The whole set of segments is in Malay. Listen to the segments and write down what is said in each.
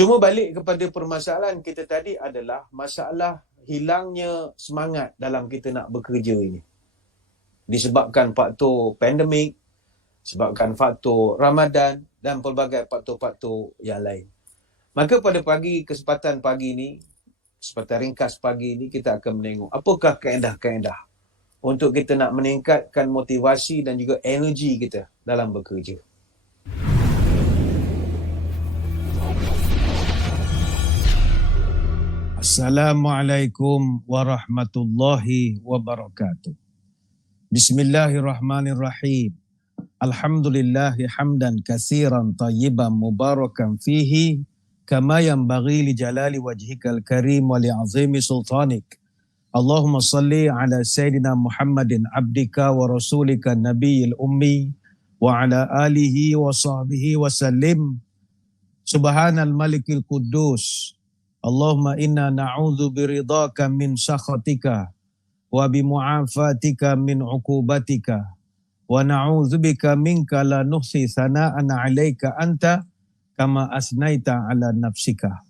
Cuma balik kepada permasalahan kita tadi adalah masalah hilangnya semangat dalam kita nak bekerja ini. Disebabkan faktor pandemik, sebabkan faktor Ramadan dan pelbagai faktor-faktor yang lain. Maka pada kesempatan pagi ini, kesempatan ringkas pagi ini, kita akan menengok apakah kaedah-kaedah untuk kita nak meningkatkan motivasi dan juga energi kita dalam bekerja. Assalamualaikum warahmatullahi wabarakatuh. Bismillahirrahmanirrahim. Alhamdulillahi hamdan katsiran tayyiban mubarakan fihi kama yanbaghi li jalali wajhikal karim wa li azimi sultanik. Allahumma salli ala sayyidina Muhammadin abdika wa rasulika nabiyil ummi wa ala alihi wa sahbihi wa sallim. Subhanal malikil quddus. Allahumma inna na'udzu biridhaka min sakhatika wa bimu'afatika min 'uqubatika wa na'udzu bika minka la nuhsi sana'an 'alaika anta kama asnaita 'ala nafsika.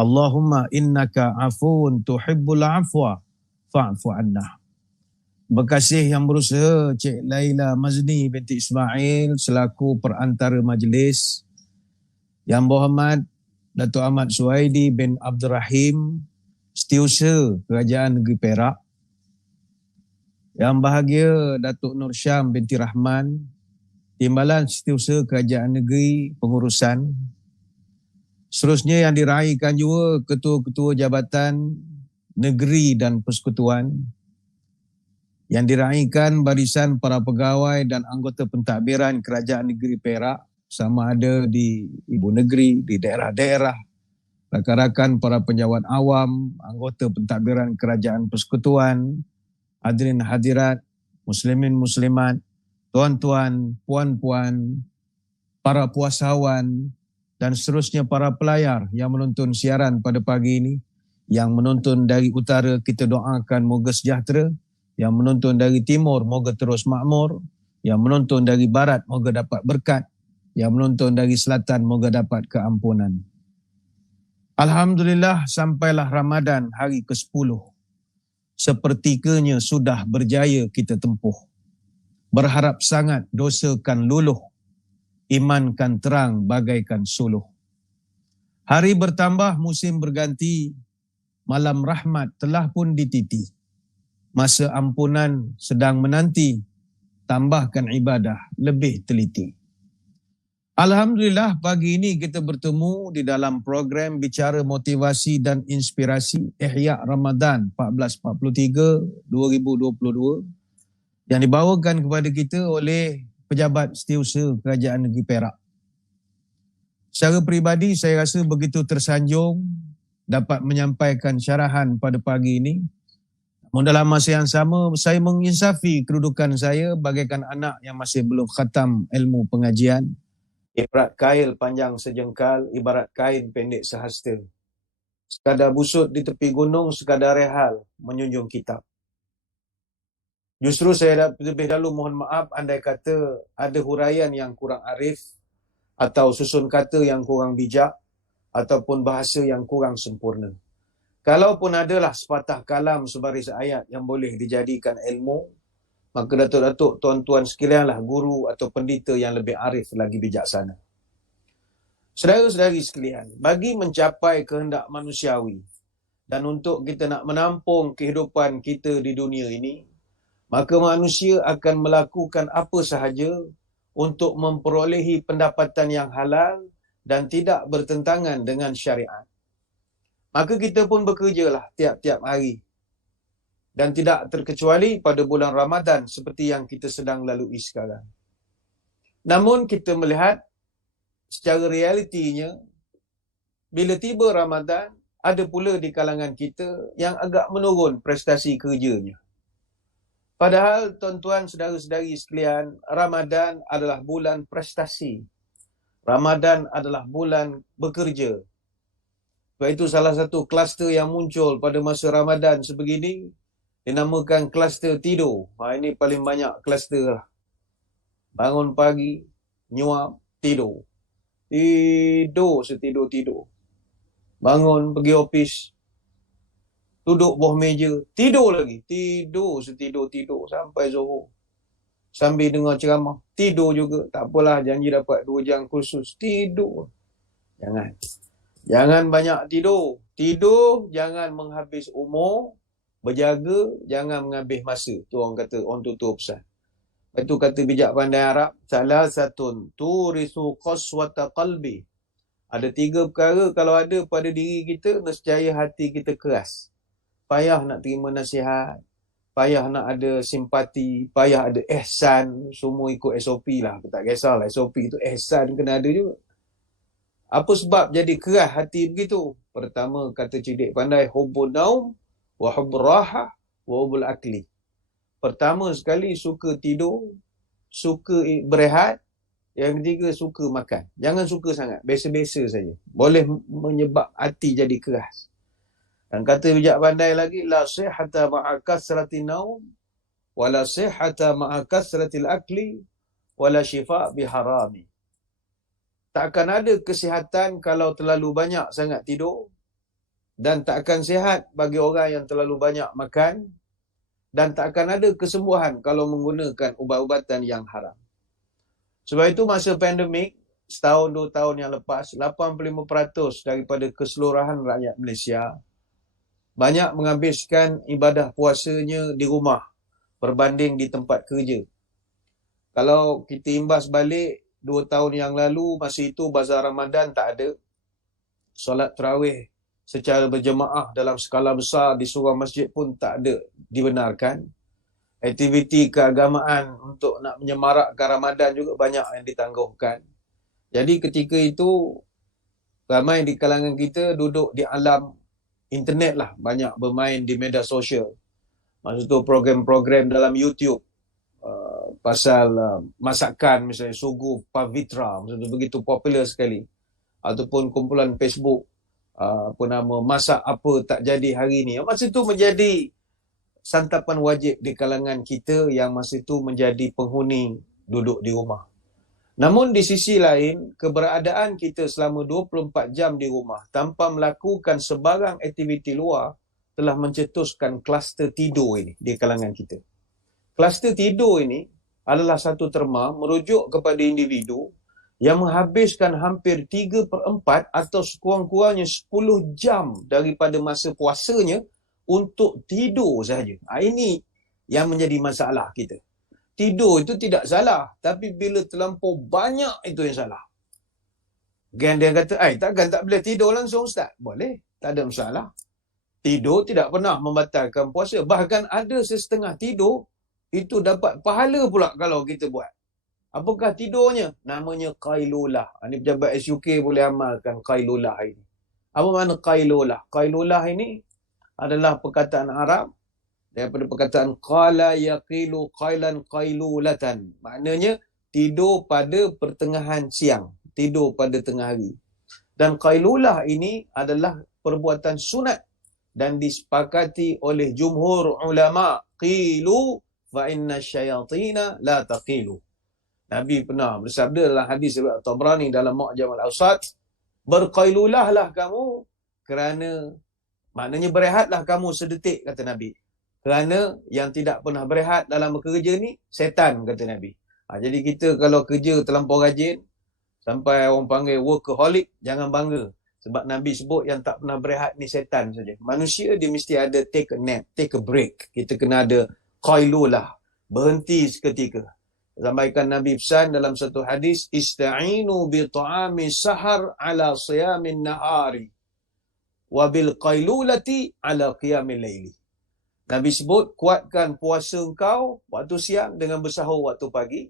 Allahumma innaka 'afuwun tuhibbul 'afwa fa'fu 'anna. Terima kasih yang berusaha Cik Laila Mazni binti Ismail selaku perantara majlis. Yang berhormat Datuk Ahmad Suhaidi bin Abdul Rahim, Setiausaha Kerajaan Negeri Perak. Yang bahagia Datuk Nur Syam binti Rahman, Timbalan Setiausaha Kerajaan Negeri Pengurusan. Seterusnya yang diraikan juga Ketua-Ketua Jabatan Negeri dan Persekutuan. Yang diraikan barisan para pegawai dan anggota pentadbiran Kerajaan Negeri Perak, sama ada di ibu negeri, di daerah-daerah, rakan-rakan para penjawat awam, anggota pentadbiran kerajaan persekutuan, hadirin hadirat, muslimin muslimat, tuan-tuan, puan-puan, para puasawan dan seterusnya para pelayar yang menonton siaran pada pagi ini, yang menonton dari utara kita doakan moga sejahtera, yang menonton dari timur moga terus makmur, yang menonton dari barat moga dapat berkat, yang menonton dari selatan moga dapat keampunan. Alhamdulillah sampailah Ramadan hari ke-10. Sepertiganya sudah berjaya kita tempuh. Berharap sangat dosa kan luluh, iman kan terang bagaikan suluh. Hari bertambah, musim berganti, malam rahmat telah pun dititi. Masa ampunan sedang menanti, tambahkan ibadah lebih teliti. Alhamdulillah pagi ini kita bertemu di dalam program Bicara Motivasi dan Inspirasi Ihya Ramadan 1443-2022 yang dibawakan kepada kita oleh Pejabat Setiausaha Kerajaan Negeri Perak. Secara peribadi saya rasa begitu tersanjung dapat menyampaikan syarahan pada pagi ini. Namun dalam masa yang sama saya menginsafi kedudukan saya bagaikan anak yang masih belum khatam ilmu pengajian. Ibarat kail panjang sejengkal, ibarat kain pendek sehasta. Sekadar busut di tepi gunung, sekadar rehal menjunjung kitab. Justru saya lebih dahulu mohon maaf andai kata ada huraian yang kurang arif, atau susun kata yang kurang bijak, ataupun bahasa yang kurang sempurna. Kalaupun adalah sepatah kalam sebaris ayat yang boleh dijadikan ilmu, maka datuk-datuk, tuan-tuan sekalianlah guru atau pendeta yang lebih arif lagi bijaksana. Saudara-saudari sekalian, bagi mencapai kehendak manusiawi dan untuk kita nak menampung kehidupan kita di dunia ini, maka manusia akan melakukan apa sahaja untuk memperolehi pendapatan yang halal dan tidak bertentangan dengan syariat. Maka kita pun bekerjalah tiap-tiap hari. Dan tidak terkecuali pada bulan Ramadan seperti yang kita sedang lalui sekarang. Namun kita melihat secara realitinya, bila tiba Ramadan, ada pula di kalangan kita yang agak menurun prestasi kerjanya. Padahal tuan-tuan, saudara-saudari sekalian, Ramadan adalah bulan prestasi. Ramadan adalah bulan bekerja. Sebab itu salah satu kluster yang muncul pada masa Ramadan sebegini, dinamakan kluster tidur. Ini paling banyak kluster lah. Bangun pagi, nyuap, tidur. Tidur setidur-tidur. Bangun pergi office, duduk bawah meja, tidur lagi. Tidur setidur-tidur sampai Zuhur. Sambil dengar ceramah, tidur juga. Tak apalah, janji dapat 2 jam kursus. Tidur. Jangan. Jangan banyak tidur. Tidur, jangan menghabis umur. Berjaga, jangan menghabis masa. Tu orang kata, orang tutur pesan. Itu kata bijak pandai Arab, salah satun turisu qaswata qalbi. Ada 3 perkara kalau ada pada diri kita, nescaya hati kita keras. Payah nak terima nasihat, payah nak ada simpati, payah ada ihsan, semua ikut SOP lah. Tak kisahlah SOP tu, ihsan kena ada juga. Apa sebab jadi keras hati begitu? Pertama, kata cerdik pandai, hubbun naum, wa hubbur rahah, wa hubbul akli. Pertama sekali, suka tidur, suka berehat. Yang ketiga, suka makan. Jangan suka sangat, biasa-biasa saja. Boleh menyebab hati jadi keras. Dan kata bijak pandai lagi, la sihhata ma'a kasratin naum, wa la sihhata ma'a kasratil akli, wa la shifa' biharami. Tak akan ada kesihatan kalau terlalu banyak sangat tidur, dan tak akan sihat bagi orang yang terlalu banyak makan, dan tak akan ada kesembuhan kalau menggunakan ubat-ubatan yang haram. Sebab itu masa pandemik, setahun 2 tahun yang lepas, 85% daripada keseluruhan rakyat Malaysia banyak menghabiskan ibadah puasanya di rumah berbanding di tempat kerja. Kalau kita imbas balik 2 tahun yang lalu, masa itu bazar Ramadan tak ada. Solat tarawih secara berjemaah dalam skala besar di seorang masjid pun tak ada dibenarkan. Aktiviti keagamaan untuk nak menyemarakkan Ramadan juga banyak yang ditangguhkan. Jadi ketika itu, ramai di kalangan kita duduk di alam internet lah. Banyak bermain di media sosial. Masa tu program-program dalam YouTube. Pasal masakan, misalnya Sugu Pavitra. Masa tu begitu popular sekali. Ataupun kumpulan Facebook. Masak apa tak jadi hari ni. Masa tu menjadi santapan wajib di kalangan kita yang masa itu menjadi penghuni duduk di rumah. Namun di sisi lain, keberadaan kita selama 24 jam di rumah tanpa melakukan sebarang aktiviti luar telah mencetuskan kluster tidur ini di kalangan kita. Kluster tidur ini adalah satu terma merujuk kepada individu yang menghabiskan hampir 3/4 atau sekurang-kurangnya 10 jam daripada masa puasanya untuk tidur sahaja. Ini yang menjadi masalah kita. Tidur itu tidak salah, tapi bila terlampau banyak itu yang salah. Kan dia kata, takkan tak boleh tidur langsung Ustaz? Boleh, tak ada masalah. Tidur tidak pernah membatalkan puasa. Bahkan ada sesetengah tidur, itu dapat pahala pula kalau kita buat. Apakah tidurnya? Namanya qailulah. Ini pejabat SUK boleh amalkan qailulah ini. Apa makna qailulah? Qailulah ini adalah perkataan Arab daripada perkataan qala yaqilu qailan qailulatan. Maknanya tidur pada pertengahan siang, tidur pada tengah hari. Dan qailulah ini adalah perbuatan sunat dan disepakati oleh jumhur ulama. Qilu fa inna syayatina la taqilu. Nabi pernah bersabda dalam hadis riwayat Tabrani dalam Mu'jam al-Awsat, berqailulahlah kamu kerana, maknanya berehatlah kamu sedetik, kata Nabi. Kerana yang tidak pernah berehat dalam bekerja ni, setan, kata Nabi. Jadi kita kalau kerja terlampau rajin, sampai orang panggil workaholic, jangan bangga. Sebab Nabi sebut yang tak pernah berehat ni setan saja. Manusia dia mesti ada take a nap, take a break. Kita kena ada qailulah, berhenti seketika. Sampaikan Nabi pesan dalam satu hadis, ista'inu bi ta'ami sahar ala siyamin nahari wabil qailulati ala qiyamil laili. Nabi sebut, kuatkan puasa engkau waktu siang dengan bersahur waktu pagi,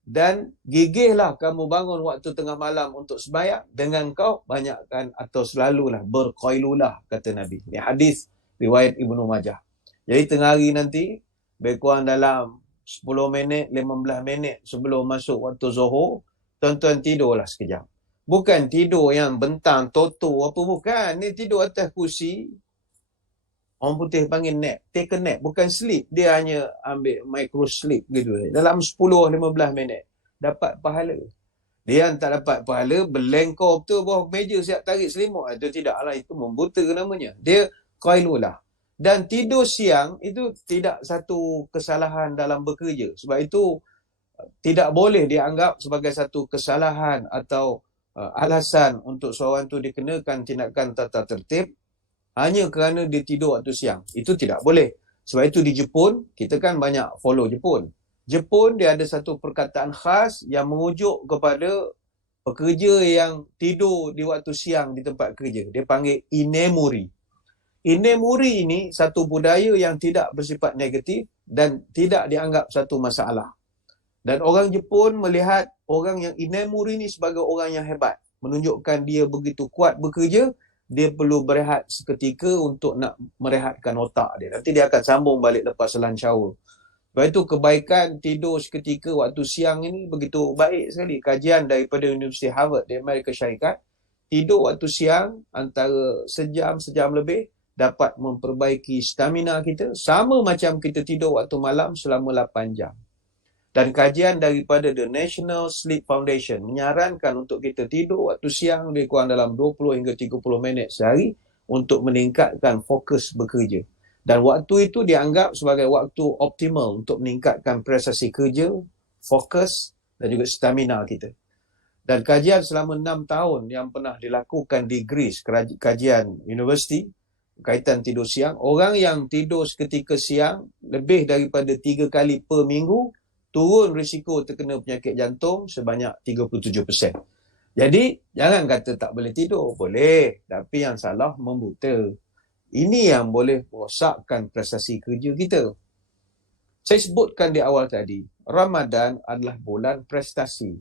dan gigihlah kamu bangun waktu tengah malam untuk sembahyang dengan kau banyakkan atau selalulah berqailulah, kata Nabi. Ini hadis riwayat Ibnu Majah. Jadi tengah hari nanti, lebih kurang dalam 10 minit, 15 minit sebelum masuk waktu Zuhur, tuan-tuan tidurlah sekejap. Bukan tidur yang bentang, toto, apa bukan. Ni tidur atas kursi. Orang putih panggil nap. Take a nap. Bukan sleep. Dia hanya ambil micro sleep gitu. Dalam 10-15 minit. Dapat pahala. Dia yang tak dapat pahala, berlengkor betul bawah meja siap tarik selimut. Itu tidaklah, itu membuta namanya. Dia qailulah. Dan tidur siang itu tidak satu kesalahan dalam bekerja. Sebab itu tidak boleh dianggap sebagai satu kesalahan atau alasan untuk seorang tu dikenakan tindakan tata tertib hanya kerana dia tidur waktu siang. Itu tidak boleh. Sebab itu di Jepun, kita kan banyak follow Jepun. Jepun dia ada satu perkataan khas yang merujuk kepada pekerja yang tidur di waktu siang di tempat kerja. Dia panggil inemuri. Inemuri ini satu budaya yang tidak bersifat negatif dan tidak dianggap satu masalah. Dan orang Jepun melihat orang yang inemuri ini sebagai orang yang hebat. Menunjukkan dia begitu kuat bekerja, dia perlu berehat seketika untuk nak merehatkan otak dia. Nanti dia akan sambung balik lepas lunch hour. Sebab itu kebaikan tidur seketika waktu siang ini begitu baik sekali. Kajian daripada Universiti Harvard di Amerika Syarikat, tidur waktu siang antara sejam lebih dapat memperbaiki stamina kita sama macam kita tidur waktu malam selama 8 jam. Dan kajian daripada The National Sleep Foundation menyarankan untuk kita tidur waktu siang lebih kurang dalam 20 hingga 30 minit sehari untuk meningkatkan fokus bekerja. Dan waktu itu dianggap sebagai waktu optimal untuk meningkatkan prestasi kerja, fokus dan juga stamina kita. Dan kajian selama 6 tahun yang pernah dilakukan di Greece, kajian universiti berkaitan tidur siang, orang yang tidur seketika siang lebih daripada 3 kali per minggu, turun risiko terkena penyakit jantung sebanyak 37%. Jadi, jangan kata tak boleh tidur. Boleh, tapi yang salah membuta. Ini yang boleh merosakkan prestasi kerja kita. Saya sebutkan di awal tadi, Ramadan adalah bulan prestasi.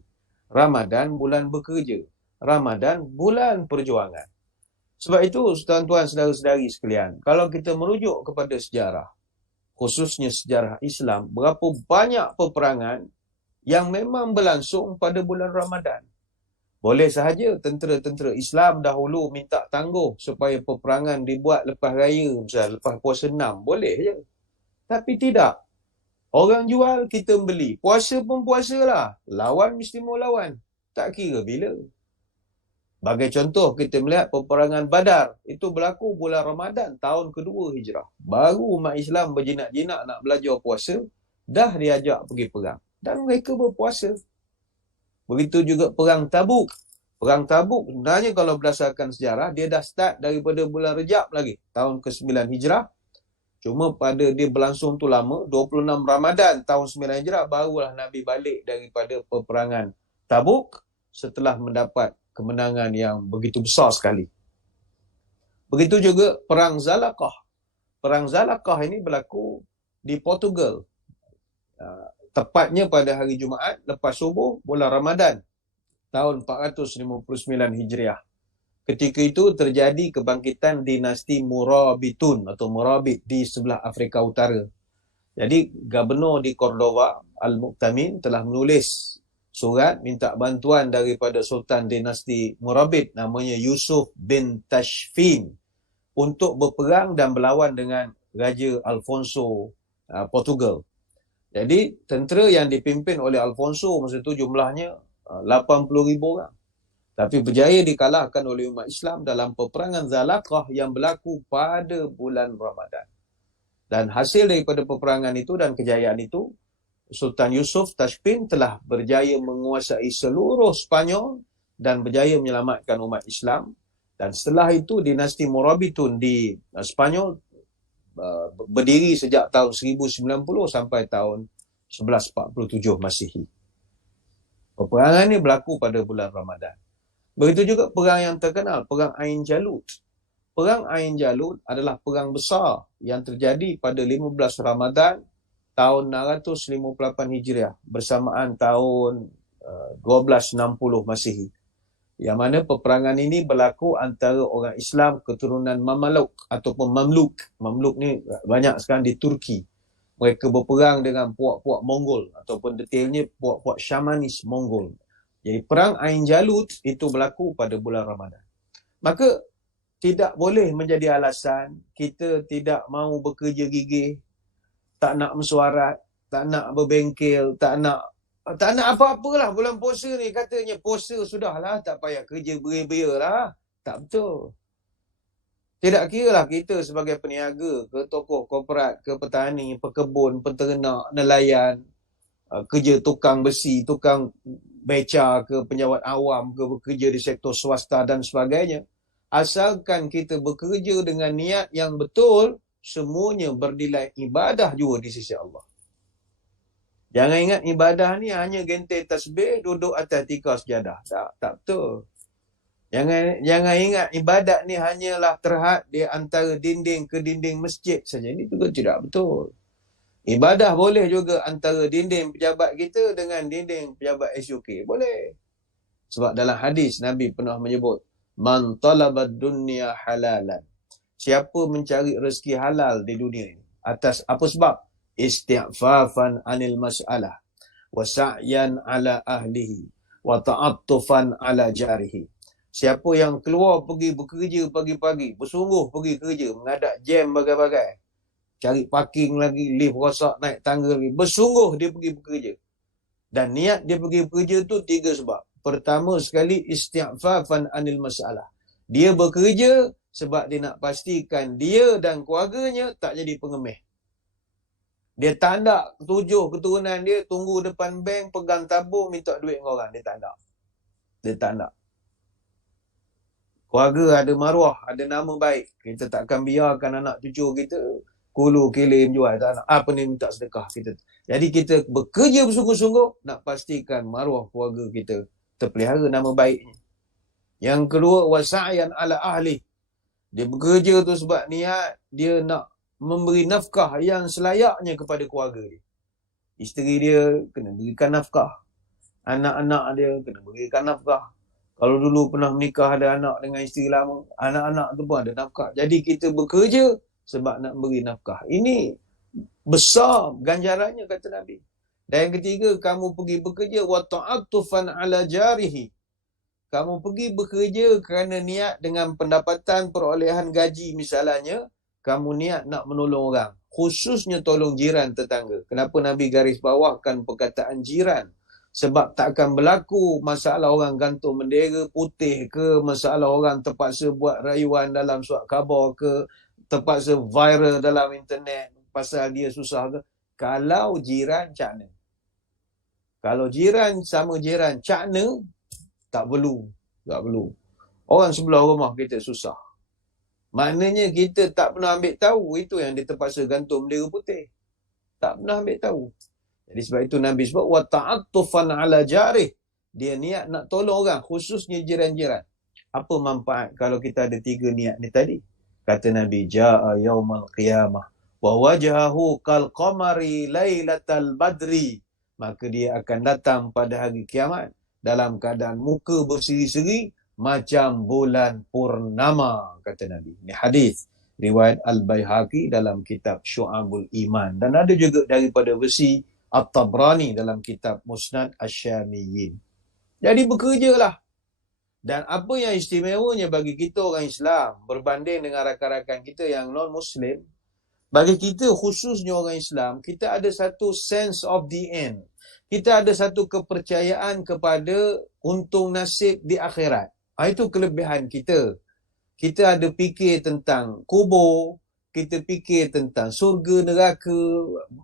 Ramadan bulan bekerja. Ramadan bulan perjuangan. Sebab itu, tuan-tuan, saudara-saudari sekalian, kalau kita merujuk kepada sejarah, khususnya sejarah Islam, berapa banyak peperangan yang memang berlangsung pada bulan Ramadan. Boleh sahaja tentera-tentera Islam dahulu minta tangguh supaya peperangan dibuat lepas raya, misalnya lepas puasa 6. Boleh je. Tapi tidak. Orang jual, kita beli. Puasa pun puasa lah. Lawan mesti mau lawan. Tak kira bila. Bagai contoh, kita melihat peperangan Badar. Itu berlaku bulan Ramadan, tahun kedua Hijrah. Baru umat Islam berjinak-jinak nak belajar puasa, dah diajak pergi perang. Dan mereka berpuasa. Begitu juga Perang Tabuk. Perang Tabuk sebenarnya kalau berdasarkan sejarah, dia dah start daripada bulan Rejab lagi. Tahun ke-9 Hijrah. Cuma pada dia berlangsung tu lama, 26 Ramadan tahun 9 Hijrah, barulah Nabi balik daripada peperangan Tabuk setelah mendapat kemenangan yang begitu besar sekali. Begitu juga Perang Zalaqah. Perang Zalaqah ini berlaku di Portugal. Tepatnya pada hari Jumaat lepas subuh bulan Ramadan tahun 459 Hijriah. Ketika itu terjadi kebangkitan dinasti Murabitun atau Murabit di sebelah Afrika Utara. Jadi gubernur di Cordova, Al-Muqtamin, telah menulis surat minta bantuan daripada Sultan dinasti Murabit namanya Yusuf bin Tashfin untuk berperang dan berlawan dengan Raja Alfonso Portugal. Jadi tentera yang dipimpin oleh Alfonso masa itu jumlahnya 80,000 orang. Tapi berjaya dikalahkan oleh umat Islam dalam peperangan Zalaqah yang berlaku pada bulan Ramadan. Dan hasil daripada peperangan itu dan kejayaan itu, Sultan Yusuf Tashfin telah berjaya menguasai seluruh Spanyol dan berjaya menyelamatkan umat Islam. Dan setelah itu dinasti Murabitun di Spanyol berdiri sejak tahun 1090 sampai tahun 1147 Masihi. Peperangan ini berlaku pada bulan Ramadan. Begitu juga perang yang terkenal, Perang Ain Jalut. Perang Ain Jalut adalah perang besar yang terjadi pada 15 Ramadan tahun 658 Hijriah bersamaan tahun 1260 Masihi. Yang mana peperangan ini berlaku antara orang Islam keturunan Mamaluk ataupun Mamluk. Mamluk ni banyak sekarang di Turki. Mereka berperang dengan puak-puak Mongol ataupun detailnya puak-puak Syamanis Mongol. Jadi perang Ain Jalut itu berlaku pada bulan Ramadan. Maka tidak boleh menjadi alasan kita tidak mahu bekerja gigih, tak nak mesyuarat, tak nak berbengkel, tak nak Tak nak apa-apalah bulan puasa ni, katanya puasa sudahlah, tak payah kerja beria-beria lah. Tak betul. Tidak kiralah kita sebagai peniaga, ke tokoh korporat, ke petani, pekebun, peternak, nelayan, kerja tukang besi, tukang beca, ke penjawat awam, ke bekerja di sektor swasta dan sebagainya. Asalkan kita bekerja dengan niat yang betul, semuanya bernilai ibadah juga di sisi Allah. Jangan ingat ibadah ni hanya gentai tasbih, duduk atas tikar sejadah. Tak betul. Jangan ingat ibadat ni hanyalah terhad di antara dinding ke dinding masjid saja. Ini juga tidak betul. Ibadah boleh juga antara dinding pejabat kita dengan dinding pejabat SUK. Boleh. Sebab dalam hadis Nabi pernah menyebut, man talabad dunya halalan. Siapa mencari rezeki halal di dunia ini. Atas apa sebab? Istighfafan anil mas'alah. Wa sa'yan ala ahlihi. Wa ta'attufan ala jarihi. Siapa yang keluar pergi bekerja pagi-pagi, bersungguh pergi kerja, menghadap jam bagai-bagai. Cari parking lagi, lift rosak, naik tangga lagi. Bersungguh dia pergi bekerja. Dan niat dia pergi bekerja tu 3 sebab. Pertama sekali, istighfafan anil masalah. Dia bekerja sebab dia nak pastikan dia dan keluarganya tak jadi pengemeh. Dia tak nak 7 keturunan dia tunggu depan bank, pegang tabung, minta duit dengan orang. Dia tak nak. Dia tak nak. Keluarga ada maruah, ada nama baik. Kita takkan biarkan anak cucu kita kulu kilim jual. Tak nak. Apa ni minta sedekah kita. Jadi kita bekerja bersungguh-sungguh nak pastikan maruah keluarga kita terpelihara nama baiknya. Yang kedua, wasa'yan ala ahli. Dia bekerja tu sebab niat dia nak memberi nafkah yang selayaknya kepada keluarga dia. Isteri dia kena berikan nafkah. Anak-anak dia kena berikan nafkah. Kalau dulu pernah menikah ada anak dengan isteri lama, anak-anak tu pun ada nafkah. Jadi kita bekerja sebab nak beri nafkah. Ini besar ganjarannya kata Nabi. Dan yang ketiga, kamu pergi bekerja wa ta'attufan ala jarihi. Kamu pergi bekerja kerana niat dengan pendapatan perolehan gaji misalnya, kamu niat nak menolong orang. Khususnya tolong jiran tetangga. Kenapa Nabi garis bawahkan perkataan jiran? Sebab tak akan berlaku masalah orang gantung bendera putih ke, masalah orang terpaksa buat rayuan dalam surat khabar ke, terpaksa viral dalam internet pasal dia susah ke. Kalau jiran cakna. Kalau jiran sama jiran cakna, tak perlu. Tak perlu. Orang sebelah rumah kita susah. Maknanya kita tak pernah ambil tahu. Itu yang dia terpaksa gantung bendera putih. Tak pernah ambil tahu. Jadi sebab itu Nabi sebut wa ta'attufan ala jarih. Dia niat nak tolong orang, khususnya jiran-jiran. Apa manfaat kalau kita ada 3 niat ni tadi? Kata Nabi, jaa yaumal qiyamah wa wajhahu kal qamari lailatal badri. Maka dia akan datang pada hari kiamat dalam keadaan muka berseri-seri macam bulan purnama, kata Nabi. Ini hadis riwayat Al-Baihaqi dalam kitab Syu'abul Iman, dan ada juga daripada versi At-Tabrani dalam kitab Musnad Asy-Syamiyyin. Jadi bekerjalah. Dan apa yang istimewanya bagi kita orang Islam berbanding dengan rakan-rakan kita yang non-Muslim, bagi kita khususnya orang Islam, kita ada satu sense of the end. Kita ada satu kepercayaan kepada untung nasib di akhirat. Itu kelebihan kita. Kita ada fikir tentang kubur, kita fikir tentang surga, neraka,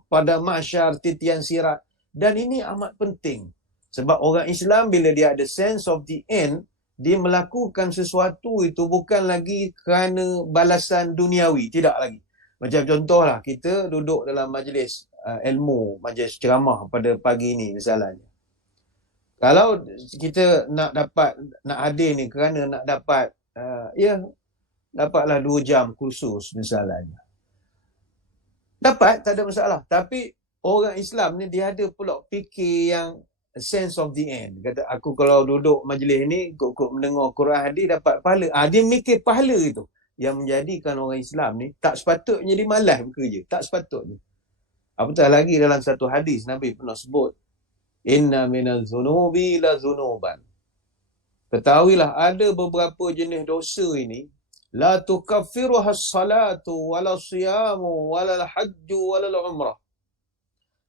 pada mahsyar, titian sirat. Dan ini amat penting. Sebab orang Islam bila dia ada sense of the end, dia melakukan sesuatu itu bukan lagi kerana balasan duniawi. Tidak lagi. Macam contohlah, kita duduk dalam majlis ilmu, majlis ceramah pada pagi ni misalnya. Kalau kita nak hadir ni kerana nak dapat, dapatlah 2 jam kursus misalnya. Dapat, tak ada masalah. Tapi orang Islam ni dia ada pula fikir yang sense of the end. Kata, aku kalau duduk majlis ni, kok mendengar Quran hadis dapat pahala. Dia mikir pahala itu. Yang menjadikan orang Islam ni tak sepatutnya dia malas bekerja. Tak sepatutnya. Apatah lagi dalam satu hadis Nabi pernah sebut, inna minaz zunubi la zunuban. Ketahuilah ada beberapa jenis dosa ini, la tukaffiruha as-salatu wala siyamu wala al-hajju wala al-umrah.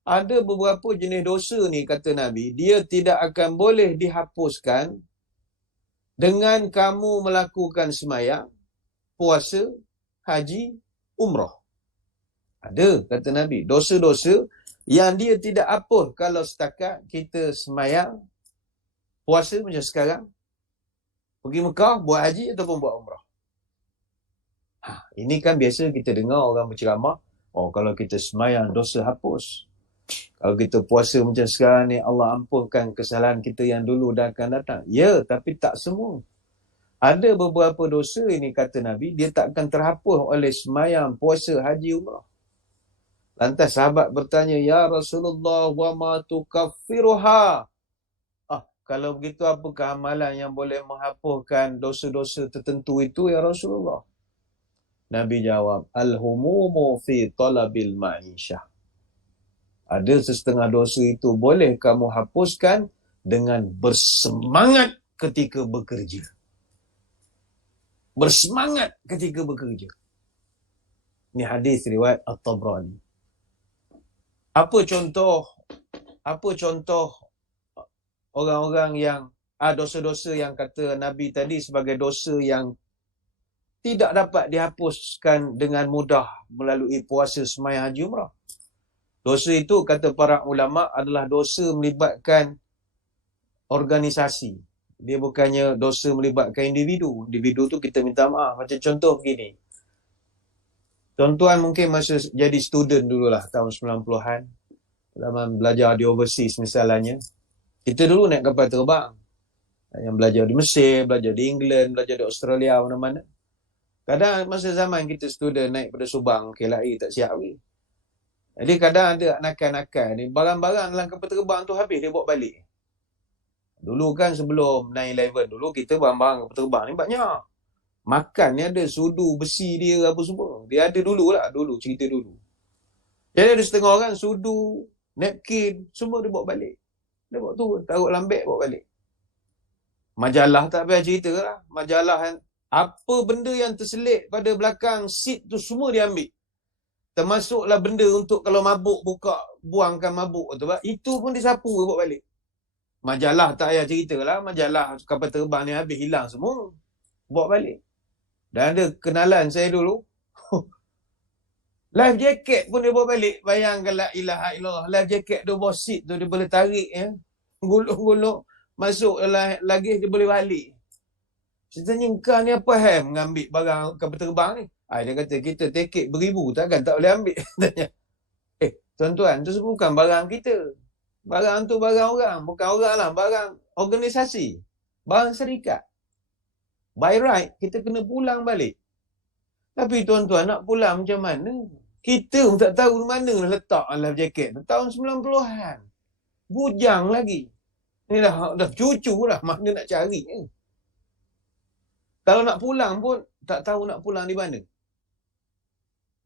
ada beberapa jenis dosa ni, kata Nabi, dia tidak akan boleh dihapuskan dengan kamu melakukan semayang, puasa, haji, umrah. Ada, kata Nabi, dosa-dosa yang dia tidak hapus kalau setakat kita semayang, puasa macam sekarang, pergi Mekah, buat haji ataupun buat umrah. Ini kan biasa kita dengar orang berceramah, oh kalau kita semayang dosa hapus. Kalau kita puasa macam sekarang ni, Allah ampunkan kesalahan kita yang dulu dan akan datang. Ya, tapi tak semua. Ada beberapa dosa ini, kata Nabi, dia tak akan terhapus oleh semayang, puasa, haji, umrah. Lantas sahabat bertanya, Ya Rasulullah, wa ma tukaffiruha? Kalau begitu, apakah amalan yang boleh menghapuskan dosa-dosa tertentu itu, ya Rasulullah? Nabi jawab, Al-humumu fi talabil ma'isyah. Ada setengah dosa itu boleh kamu hapuskan dengan bersemangat ketika bekerja. Bersemangat ketika bekerja. Ini hadis riwayat At-Tabrani. Apa contoh orang-orang yang dosa-dosa yang kata Nabi tadi sebagai dosa yang tidak dapat dihapuskan dengan mudah melalui puasa, sembahyang, haji, umrah? Dosa itu, kata para ulama, adalah dosa melibatkan organisasi. Dia bukannya dosa melibatkan individu. Individu tu kita minta maaf. Macam contoh begini. Tuan-tuan mungkin masa jadi student dululah, tahun 90-an. Zaman belajar di overseas misalnya. Kita dulu naik kapal terbang. Yang belajar di Mesir, belajar di England, belajar di Australia, mana-mana. Kadang masa zaman kita student naik pada Subang, KLIA tak siap lagi. Jadi kadang ada nakal-nakal ni, barang-barang dalam kapal terbang tu habis, dia bawa balik. Dulu kan sebelum 9/11 dulu, kita barang-barang kapal terbang ni banyak. Makan ni ada sudu besi dia apa semua. Dia ada dululah, cerita dulu. Jadi ada setengah orang sudu, napkin, semua dia bawa balik. Dia bawa turun, taruh dalam beg, bawa balik. Majalah tak payah cerita lah. Majalah yang apa benda yang terselit pada belakang seat tu semua dia ambil. Termasuklah benda untuk kalau mabuk buka, buangkan mabuk tu, itu pun disapu, bawa balik. Majalah tak payah cerita lah. Majalah kapal terbang ni habis hilang semua, bawa balik. Dan ada kenalan saya dulu, life jacket pun dia bawa balik. Bayangkan, la ilaha illallah, life jacket tu bawah seat tu dia boleh tarik, gulung-gulung masuk lagi dia boleh balik. Saya tanya, kau ni apa mengambil barang kapal terbang ni? Dia kata, kita tiket beribu, takkan tak boleh ambil. Tanya, tuan-tuan, tu bukan barang kita. Barang tu barang orang. Bukan orang lah, barang organisasi. Barang syarikat. By right, kita kena pulang balik. Tapi tuan-tuan, nak pulang macam mana? Kita pun tak tahu mana letak life jacket. Tahun 90-an. Bujang lagi. Ni dah cucu lah, mana nak cari. Kalau nak pulang pun, tak tahu nak pulang di mana.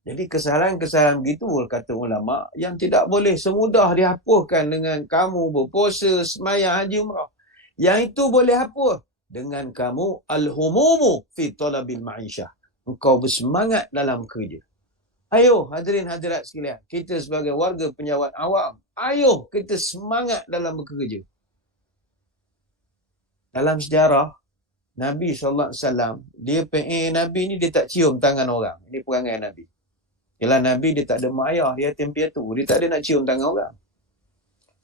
Jadi kesalahan-kesalahan begitu, kata ulama, yang tidak boleh semudah dihapuskan dengan kamu berpuasa, sembahyang, haji, umrah. Yang itu boleh hapus dengan kamu al-humumu fi talabil ma'isyah. Engkau bersemangat dalam kerja. Ayo hadirin hadirat sekalian, kita sebagai warga penyawat awam, ayo kita semangat dalam bekerja. Dalam sejarah, Nabi SAW, Nabi ni dia tak cium tangan orang. Ini perangai Nabi. Ialah Nabi dia tak ada mak ayah, dia yatim piatu. Dia tak ada nak cium tangan orang.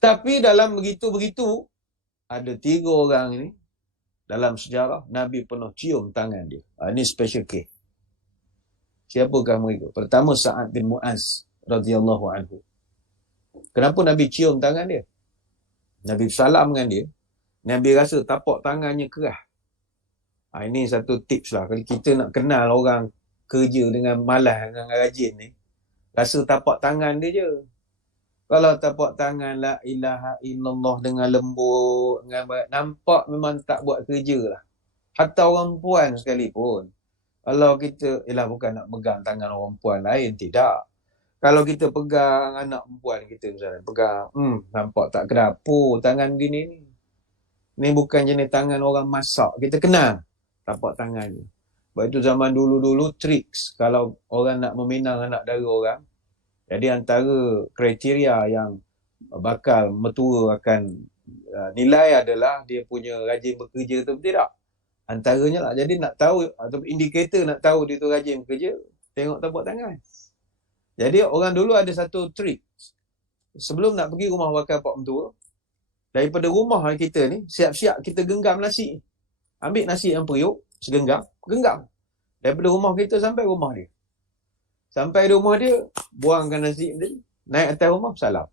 Tapi dalam begitu-begitu, ada 3 orang ni, dalam sejarah, Nabi pernah cium tangan dia. Ini special case. Siapakah mereka? Pertama, Sa'ad bin Mu'az radhiyallahu anhu. Kenapa Nabi cium tangan dia? Nabi salam dengan dia. Nabi rasa tapak tangannya keras. Ini satu tips lah. Kalau kita nak kenal orang kerja dengan malas, dengan rajin ni, rasa tapak tangan dia je. Kalau tapak tangan la ilaha illallah dengan lembut, dengan baik, nampak memang tak buat kerja lah. Hatta orang puan sekalipun. Kalau kita, bukan nak pegang tangan orang puan lain, tidak. Kalau kita pegang anak perempuan kita misalnya, pegang, nampak tak kedapur tangan gini ni. Ni bukan jenis tangan orang masak. Kita kenal tapak tangan ni. Sebab itu zaman dulu-dulu triks. Kalau orang nak meminang anak dara orang, Jadi antara kriteria yang bakal mentua akan nilai adalah dia punya rajin bekerja atau tidak. Antaranya lah. Jadi nak tahu, atau indikator nak tahu dia tu rajin bekerja, tengok tapak tangan. Jadi orang dulu ada satu trik. Sebelum nak pergi rumah bakal pak mentua, daripada rumah kita ni, siap-siap kita genggam nasi. Ambil nasi yang periuk, segenggam, genggam. Daripada rumah kita sampai rumah dia. Sampai di rumah dia, buangkan nasi dia, naik atas rumah, salam.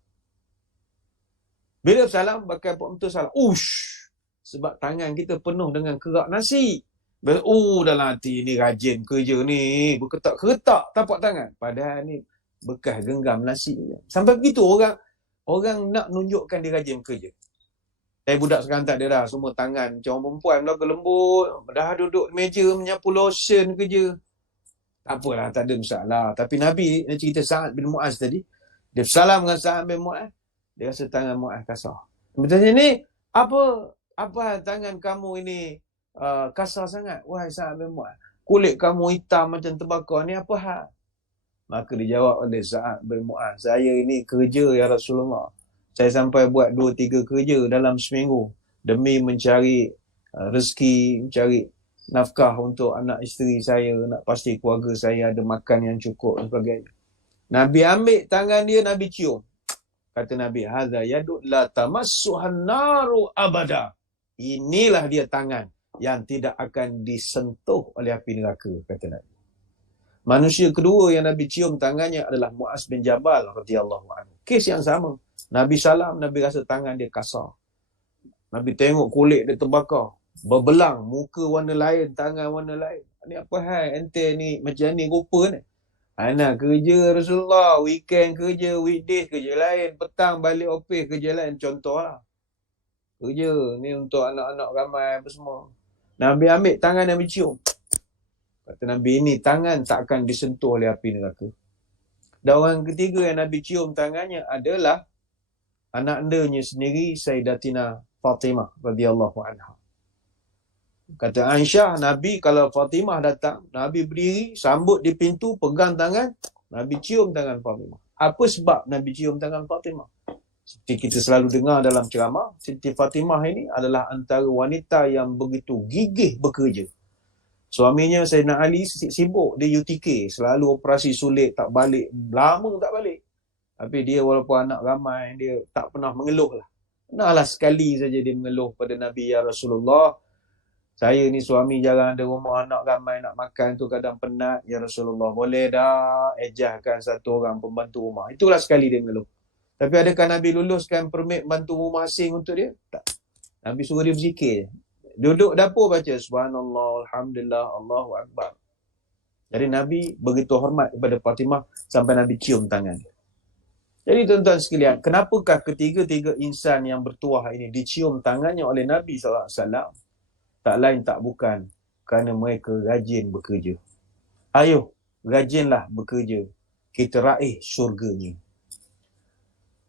Bila salam, bakal pak mentua salam. Ush! Sebab tangan kita penuh dengan kerak nasi. Dalam hati ni rajin kerja ni. Berketak-ketak tapak tangan. Padahal ni bekas genggam nasi. Sampai begitu orang nak nunjukkan dia rajin kerja. Budak sekarang tak ada dah. Semua tangan macam orang perempuan belaka lembut. Dah duduk meja menyapu lotion kerja. Tak apalah, tak ada masalah. Tapi Nabi, nak cerita Sa'ad bin Mu'az tadi. Dia salam dengan Sa'ad bin Mu'az. Dia rasa tangan Mu'az kasar. Bertanya ni, apa tangan kamu ini kasar sangat? Wahai Sa'ad bin Mu'az. Kulit kamu hitam macam terbakar. Ni apa hal? Maka dijawab oleh Sa'ad bin Mu'az. Saya ini kerja ya Rasulullah. Saya sampai buat 2-3 kerja dalam seminggu. Demi mencari rezeki, mencari nafkah untuk anak isteri saya. Nak pasti keluarga saya ada makan yang cukup dan sebagainya. Nabi ambil tangan dia, Nabi cium. Kata Nabi, hadza yadu la tamassuhan naru abada. Inilah dia tangan yang tidak akan disentuh oleh api neraka, kata Nabi. Manusia kedua yang Nabi cium tangannya adalah Mu'az bin Jabal radhiyallahu anhu. Kes yang sama. Nabi salam, Nabi rasa tangan dia kasar. Nabi tengok kulit dia terbakar. Berbelang, muka warna lain, tangan warna lain. Ni apa hal? Ente ni macam ni rupa ni. Anak kerja Rasulullah, weekend kerja, weekdays kerja lain, petang balik office kerja lain. Contohlah. Kerja ni untuk anak-anak ramai apa semua. Nabi ambil tangan, Nabi cium. Kata Nabi, ini tangan tak akan disentuh oleh api neraka. Dan orang ketiga yang Nabi cium tangannya adalah anak andanya sendiri, Sayyidatina Fatimah radhiyallahu anha. Kata Aisyah, Nabi kalau Fatimah datang, Nabi berdiri, sambut di pintu, pegang tangan, Nabi cium tangan Fatimah. Apa sebab Nabi cium tangan Fatimah? Seperti kita selalu dengar dalam ceramah, Siti Fatimah ini adalah antara wanita yang begitu gigih bekerja. Suaminya Sayyidina Ali sibuk, dia UTK, selalu operasi sulit, tak balik, lama tak balik. Tapi dia walaupun anak ramai, dia tak pernah mengeluh lah. Pernahlah sekali saja dia mengeluh pada Nabi, ya Rasulullah, saya ni suami jarang ada rumah, anak ramai nak makan tu kadang penat, ya Rasulullah, boleh dah ejahkan satu orang pembantu rumah. Itulah sekali dia mengeluh. Tapi adakah Nabi luluskan permit bantu rumah asing untuk dia? Tak. Nabi suruh dia berzikir. Duduk dapur baca subhanallah, alhamdulillah, Allahu akbar. Jadi Nabi begitu hormat kepada Fatimah sampai Nabi cium tangan. Jadi tuan-tuan sekalian, kenapakah ketiga-tiga insan yang bertuah ini dicium tangannya oleh Nabi SAW? Tak lain tak bukan kerana mereka rajin bekerja. Ayo, rajinlah bekerja. Kita raih syurganya.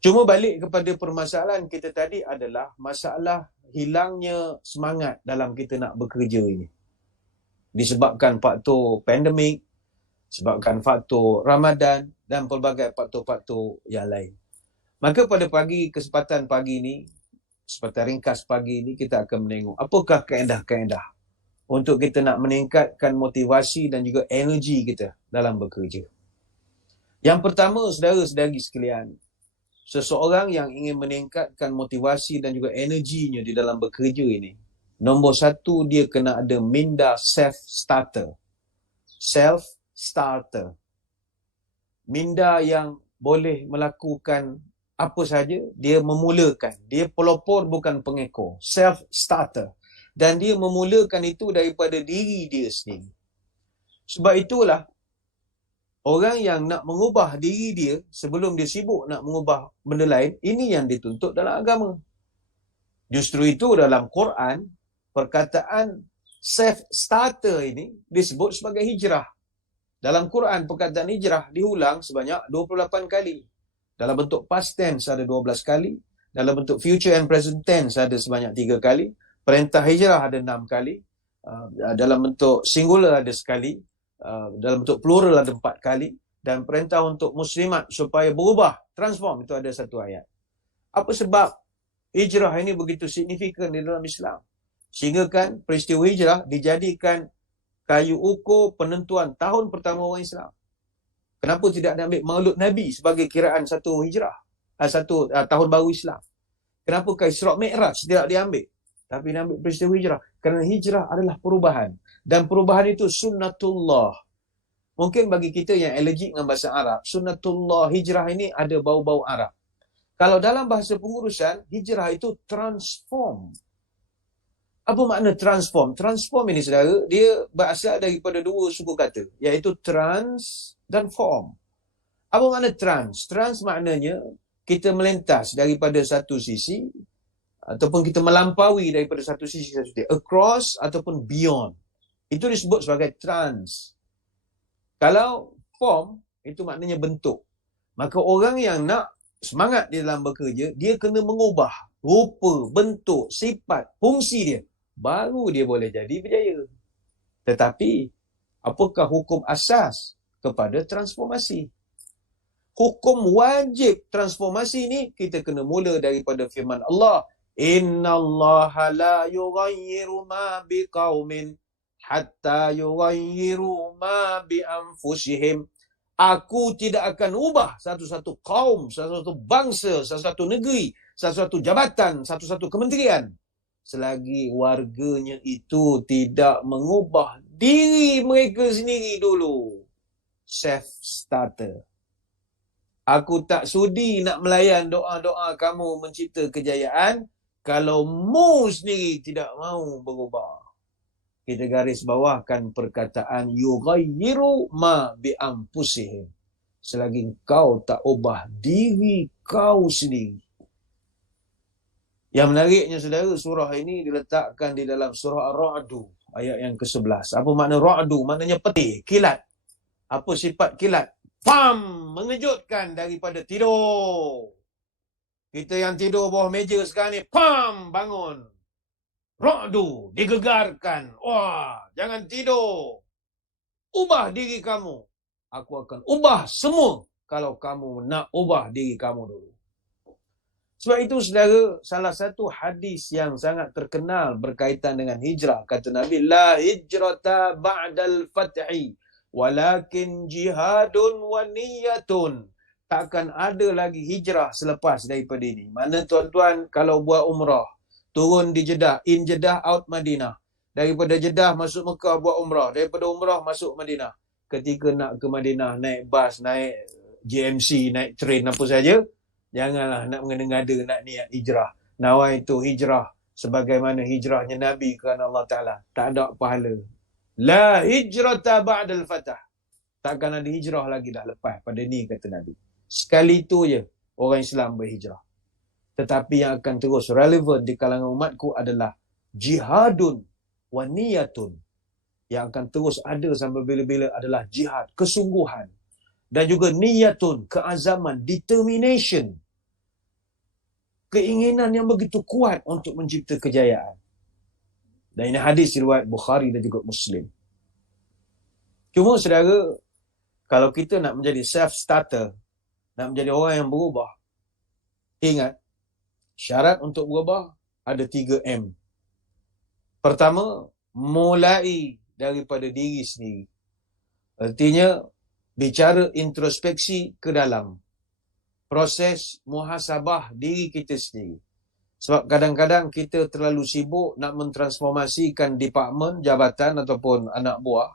Cuma balik kepada permasalahan kita tadi adalah masalah hilangnya semangat dalam kita nak bekerja ini. Disebabkan faktor pandemik, sebabkan faktor Ramadan dan pelbagai faktor-faktor yang lain. Maka pada kesempatan pagi ini, kesempatan ringkas pagi ini, kita akan menengok apakah kaedah-kaedah untuk kita nak meningkatkan motivasi dan juga energi kita dalam bekerja. Yang pertama, saudara-saudari sekalian, seseorang yang ingin meningkatkan motivasi dan juga energinya di dalam bekerja ini, nombor satu, dia kena ada minda self-starter. Self-starter. Minda yang boleh melakukan apa saja, dia memulakan. Dia pelopor bukan pengekor. Self-starter. Dan dia memulakan itu daripada diri dia sendiri. Sebab itulah, orang yang nak mengubah diri dia sebelum dia sibuk nak mengubah benda lain, ini yang dituntut dalam agama. Justru itu dalam Quran, perkataan self-starter ini disebut sebagai hijrah. Dalam Quran, perkataan hijrah diulang sebanyak 28 kali. Dalam bentuk past tense ada 12 kali. Dalam bentuk future and present tense ada sebanyak 3 kali. Perintah hijrah ada 6 kali. Dalam bentuk singular ada sekali. Dalam bentuk plural ada 4 kali. dan perintah untuk muslimat supaya berubah, transform. Itu ada satu ayat. Apa sebab hijrah ini begitu signifikan di dalam Islam? Sehingga kan peristiwa hijrah dijadikan kayu ukur penentuan tahun pertama orang Islam. Kenapa tidak diambil Maulud Nabi sebagai kiraan satu hijrah, tahun baru Islam? Kenapa Isra' Mi'raj tidak diambil? Tapi diambil peristiwa hijrah. Kerana hijrah adalah perubahan. Dan perubahan itu sunnatullah. Mungkin bagi kita yang alergik dengan bahasa Arab, sunnatullah hijrah ini ada bau-bau Arab. Kalau dalam bahasa pengurusan, hijrah itu transform. Apa makna transform? Transform ini saudara, dia berasal daripada dua suku kata, iaitu trans dan form. Apa makna trans? Trans maknanya kita melintas daripada satu sisi, ataupun kita melampaui daripada satu sisi ke satu sisi, across ataupun beyond. Itu disebut sebagai trans. Kalau form, itu maknanya bentuk. Maka orang yang nak semangat di dalam bekerja, dia kena mengubah rupa, bentuk, sifat, fungsi dia. Baru dia boleh jadi berjaya. Tetapi, apakah hukum asas kepada transformasi? Hukum wajib transformasi ni, kita kena mula daripada firman Allah. Inna Allah la yughayyiru ma biqaumin hatta yughayyiru ma bi anfusihim. Aku tidak akan ubah satu-satu kaum, satu-satu bangsa, satu-satu negeri, satu-satu jabatan, satu-satu kementerian selagi warganya itu tidak mengubah diri mereka sendiri dulu. Self-starter. Aku tak sudi nak melayan doa-doa kamu mencipta kejayaan kalau mu sendiri tidak mahu berubah. Kita garis bawahkan perkataan yughayyiru ma bi anfusihim. Selagi kau tak ubah diri kau sendiri. Yang menariknya saudara, surah ini diletakkan di dalam surah Ar-Ra'du ayat yang ke-11. Apa makna Ra'du? Maknanya petir, kilat. Apa sifat kilat? Pam! Mengejutkan daripada tidur. Kita yang tidur bawah meja sekarang ni, pam! Bangun. Ra'du, digegarkan. Wah, jangan tidur. Ubah diri kamu. Aku akan ubah semua kalau kamu nak ubah diri kamu dulu. Sebab itu saudara, salah satu hadis yang sangat terkenal berkaitan dengan hijrah. Kata Nabi, La hijrata ba'dal fathi, walakin jihadun wa niyatun. Takkan ada lagi hijrah selepas daripada ini. Mana tuan-tuan kalau buat umrah, turun di Jeddah, in Jeddah, out Madinah. Daripada Jeddah masuk Mekah buat umrah. Daripada umrah masuk Madinah. Ketika nak ke Madinah, naik bas, naik GMC, naik train, apa saja. Janganlah nak mengada-ngada nak niat hijrah. Nawaitu hijrah sebagaimana hijrahnya Nabi kerana Allah Ta'ala. Tak ada pahala. La hijrata ba'dal fatah. Takkan ada hijrah lagi dah lepas pada ni, kata Nabi. Sekali itu je orang Islam berhijrah. Tetapi yang akan terus relevan di kalangan umatku adalah jihadun wa niyatun. Yang akan terus ada sampai bila-bila adalah jihad, kesungguhan. Dan juga niyatun, keazaman, determination. Keinginan yang begitu kuat untuk mencipta kejayaan. Dan ini hadis riwayat Bukhari dan juga Muslim. Cuma saudara, kalau kita nak menjadi self-starter, nak menjadi orang yang berubah, ingat, syarat untuk berubah ada 3M. Pertama, mulai daripada diri sendiri. Artinya, bicara introspeksi ke dalam. Proses muhasabah diri kita sendiri. Sebab kadang-kadang kita terlalu sibuk nak mentransformasikan departmen, jabatan ataupun anak buah.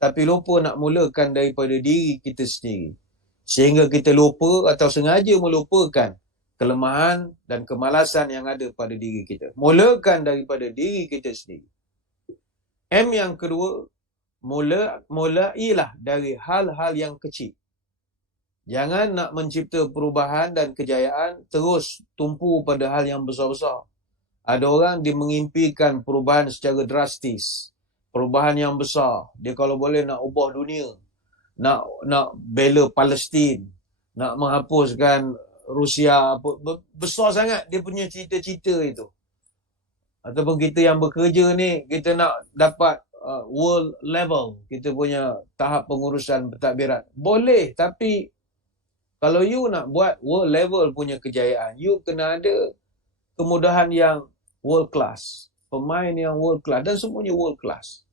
Tapi lupa nak mulakan daripada diri kita sendiri. Sehingga kita lupa atau sengaja melupakan kelemahan dan kemalasan yang ada pada diri kita. Mulakan daripada diri kita sendiri. M yang kedua, mulailah dari hal-hal yang kecil. Jangan nak mencipta perubahan dan kejayaan terus tumpu pada hal yang besar-besar. Ada orang dia mengimpikan perubahan secara drastis. Perubahan yang besar. Dia kalau boleh nak ubah dunia. Nak bela Palestin. Nak menghapuskan Rusia. Besar sangat dia punya cita-cita itu. Ataupun kita yang bekerja ni, kita nak dapat world level, kita punya tahap pengurusan pentadbiran. Boleh, tapi kalau you nak buat world level punya kejayaan, you kena ada kemudahan yang world class, pemain yang world class dan semuanya world class.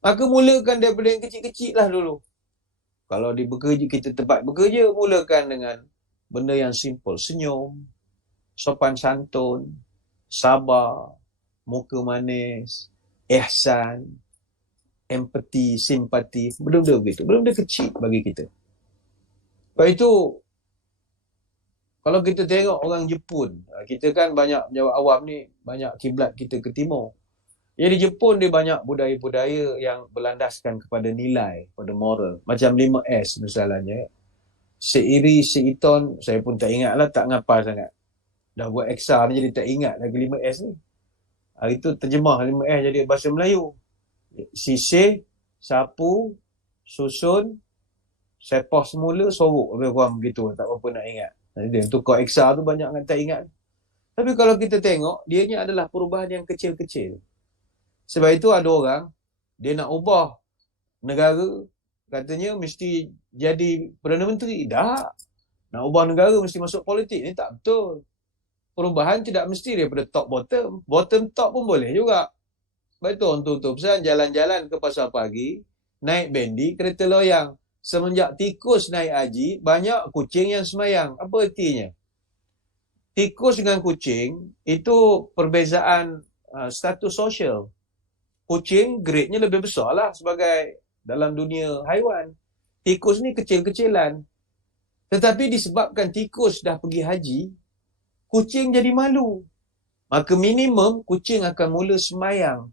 Maka mulakan daripada yang kecil-kecil lah dulu. Kalau di bekerja, kita tempat bekerja, mulakan dengan benda yang simple. Senyum, sopan santun, sabar, muka manis, ihsan, empati, simpati, benda-benda begitu. Benda-benda kecil bagi kita. Sebab itu, kalau kita tengok orang Jepun, kita kan banyak jawab awam ni, banyak kiblat kita ke timur. Jadi Jepun dia banyak budaya-budaya yang berlandaskan kepada nilai, pada moral. Macam 5S misalnya. Seiri, seiton, saya pun tak ingat lah, tak ngapal sangat. Dah buat eksar ni jadi tak ingat lagi 5S ni. Hari tu terjemah 5S jadi bahasa Melayu. Sisih, sapu, susun, sepah semula, sorok. Lebih kurang begitu, tak apa nak ingat. Jadi tukar eksar tu banyak yang tak ingat. Tapi kalau kita tengok, dianya adalah perubahan yang kecil-kecil. Sebab itu ada orang, dia nak ubah negara, katanya mesti jadi Perdana Menteri. Tak. Nak ubah negara mesti masuk politik. Ini tak betul. Perubahan tidak mesti daripada top bottom. Bottom top pun boleh juga. Sebab itu orang tutup pesan, jalan-jalan ke pasar pagi, naik bendi, kereta loyang. Semenjak tikus naik haji, banyak kucing yang semayang. Apa artinya? Tikus dengan kucing, itu perbezaan status sosial. Kucing grade-nya lebih besar lah sebagai dalam dunia haiwan. Tikus ni kecil-kecilan. Tetapi disebabkan tikus dah pergi haji, kucing jadi malu. Maka minimum kucing akan mula semayang.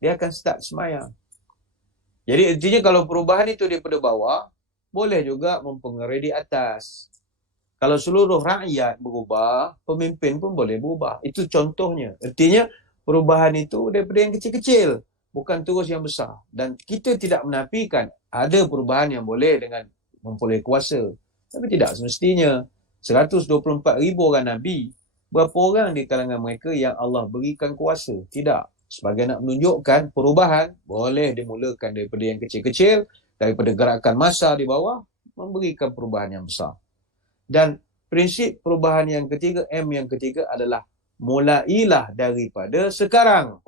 Dia akan start semayang. Jadi artinya kalau perubahan itu daripada bawah, boleh juga mempengaruhi di atas. Kalau seluruh rakyat berubah, pemimpin pun boleh berubah. Itu contohnya. Artinya perubahan itu daripada yang kecil-kecil, bukan terus yang besar. Dan kita tidak menafikan ada perubahan yang boleh dengan memperoleh kuasa. Tapi tidak semestinya. 124,000 orang Nabi, berapa orang di kalangan mereka yang Allah berikan kuasa? Tidak. Sebagai nak menunjukkan perubahan, boleh dimulakan daripada yang kecil-kecil, daripada gerakan massa di bawah, memberikan perubahan yang besar. Dan prinsip perubahan yang ketiga, M yang ketiga adalah mulailah daripada sekarang.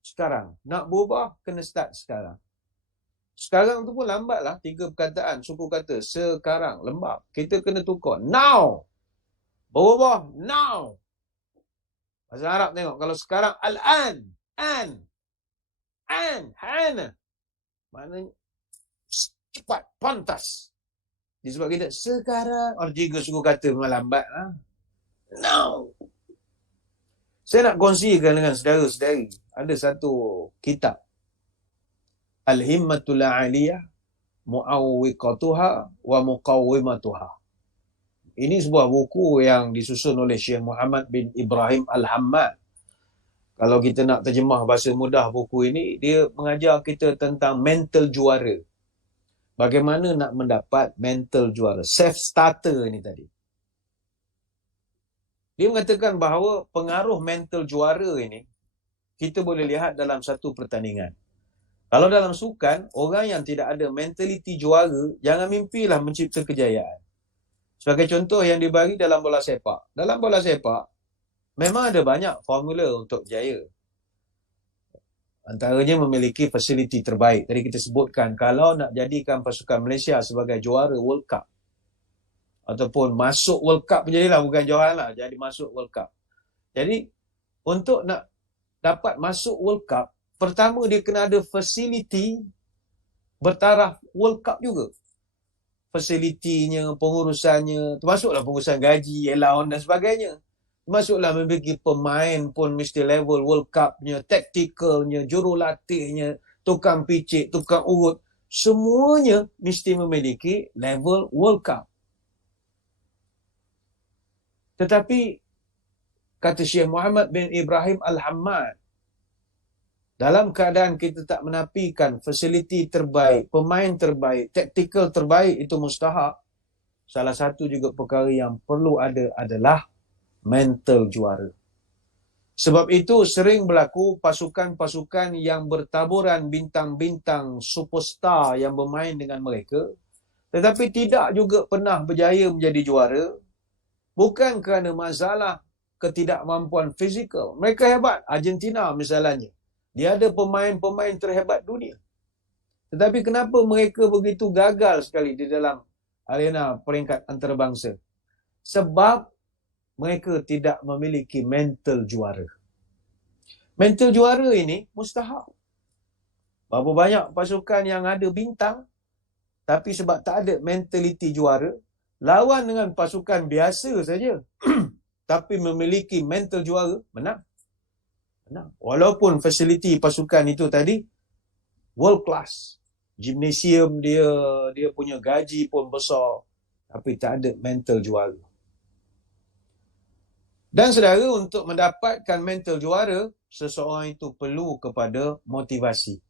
Sekarang. Nak berubah, kena start sekarang. Sekarang tu pun lambat lah. 3 perkataan. Suku kata sekarang. Lembab. Kita kena tukar. Now. Berubah. Now. Bahasa Arab tengok. Kalau sekarang, al-an. An. Hana. Maknanya cepat. Pantas. Disebab kita sekarang. Orang 3 suku kata memang lambat lah. Now. Saya nak kongsikan dengan saudara-saudari. Ada satu kitab. Al-Himmatul Aliyah Mu'awwiqatuha wa Muqawwimatuha. Ini sebuah buku yang disusun oleh Syekh Muhammad bin Ibrahim Al-Hammad. Kalau kita nak terjemah bahasa mudah buku ini, dia mengajar kita tentang mental juara. Bagaimana nak mendapat mental juara. Self-starter ini tadi. Dia mengatakan bahawa pengaruh mental juara ini, kita boleh lihat dalam satu pertandingan. Kalau dalam sukan, orang yang tidak ada mentaliti juara, jangan mimpilah mencipta kejayaan. Sebagai contoh yang dibagi dalam bola sepak. Dalam bola sepak, memang ada banyak formula untuk jaya. Antaranya memiliki fasiliti terbaik. Tadi kita sebutkan, kalau nak jadikan pasukan Malaysia sebagai juara World Cup, ataupun masuk World Cup menjadilah, bukan juara lah, jadi masuk World Cup. Jadi, untuk nak dapat masuk World Cup, pertama dia kena ada fasiliti bertaraf World Cup juga. Fasilitinya, pengurusannya, termasuklah pengurusan gaji, allowance dan sebagainya. Termasuklah memiliki pemain pun mesti level World Cup-nya, taktikalnya, jurulatihnya, tukang picit, tukang urut. Semuanya mesti memiliki level World Cup. Tetapi, kata Syekh Muhammad bin Ibrahim Al-Hammad, dalam keadaan kita tak menafikan fasiliti terbaik, pemain terbaik, taktikal terbaik itu mustahak, salah satu juga perkara yang perlu ada adalah mental juara. Sebab itu sering berlaku pasukan-pasukan yang bertaburan bintang-bintang superstar yang bermain dengan mereka, tetapi tidak juga pernah berjaya menjadi juara, bukan kerana masalah ketidakmampuan fizikal. Mereka hebat. Argentina misalnya, dia ada pemain-pemain terhebat dunia. Tetapi kenapa mereka begitu gagal sekali di dalam arena peringkat antarabangsa? Sebab mereka tidak memiliki mental juara. Mental juara ini mustahil. Berapa banyak pasukan yang ada bintang, tapi sebab tak ada mentaliti juara, lawan dengan pasukan biasa saja, tapi memiliki mental juara, menang. Walaupun fasiliti pasukan itu tadi world class. Gimnasium dia punya gaji pun besar, tapi tak ada mental juara. Dan saudara, untuk mendapatkan mental juara, seseorang itu perlu kepada motivasi.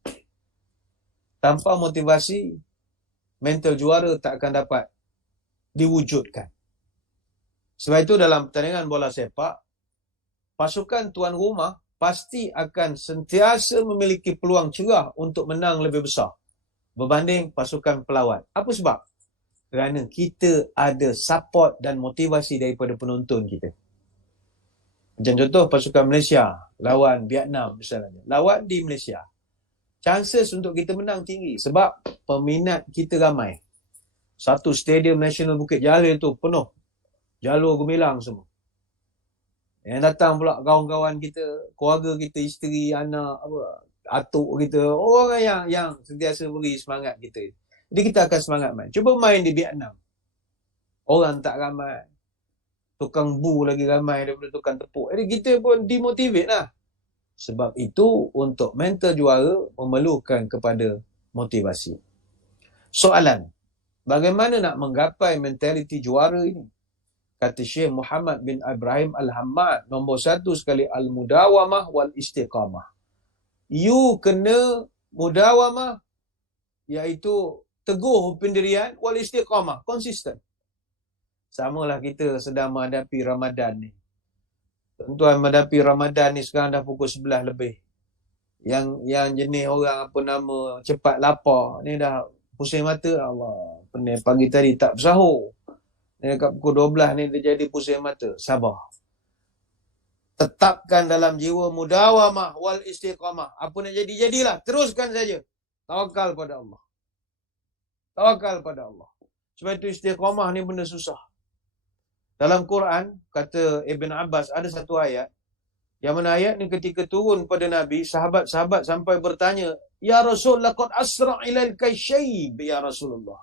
Tanpa motivasi, mental juara tak akan dapat diwujudkan. Sebab itu dalam pertandingan bola sepak, pasukan tuan rumah pasti akan sentiasa memiliki peluang cerah untuk menang lebih besar berbanding pasukan pelawat. Apa sebab? Kerana kita ada support dan motivasi daripada penonton kita. Macam contoh pasukan Malaysia lawan Vietnam misalnya. Lawan di Malaysia, chances untuk kita menang tinggi sebab peminat kita ramai. Satu stadium Nasional Bukit Jalil tu penuh. Jalur gemilang semua. Yang datang pula kawan-kawan kita, keluarga kita, isteri, anak, atuk kita, orang yang sentiasa beri semangat kita. Jadi kita akan semangat main. Cuba main di Vietnam. Orang tak ramai. Tukang bu lagi ramai daripada tukang tepuk. Jadi kita pun demotivate lah. Sebab itu untuk mental juara memerlukan kepada motivasi. Soalan, bagaimana nak menggapai mentaliti juara ini? Kata Syekh Muhammad bin Ibrahim Al-Hammad, nombor 1 sekali al-mudawamah wal istiqamah. You kena mudawamah, iaitu teguh pendirian, wal istiqamah, konsisten. Samalah kita sedang menghadapi Ramadan ni. Tuan-tuan, menghadapi Ramadan ni sekarang dah pukul 11 lebih. Yang jenis orang apa nama cepat lapar ni dah pusing mata. Allah, pening pagi tadi tak bersahur. Dekat pukul 12 ni dia jadi pusing mata. Sabar. Tetapkan dalam jiwa mudawamah wal istiqamah. Apa nak jadi, jadilah. Teruskan saja. Tawakal pada Allah. Tawakal pada Allah. Sebab itu istiqamah ni benda susah. Dalam Quran, kata Ibn Abbas, ada satu ayat, yang mana ayat ni ketika turun pada Nabi, sahabat-sahabat sampai bertanya, Ya Rasul, laqad asra' ilal kasyayb, Ya Rasulullah.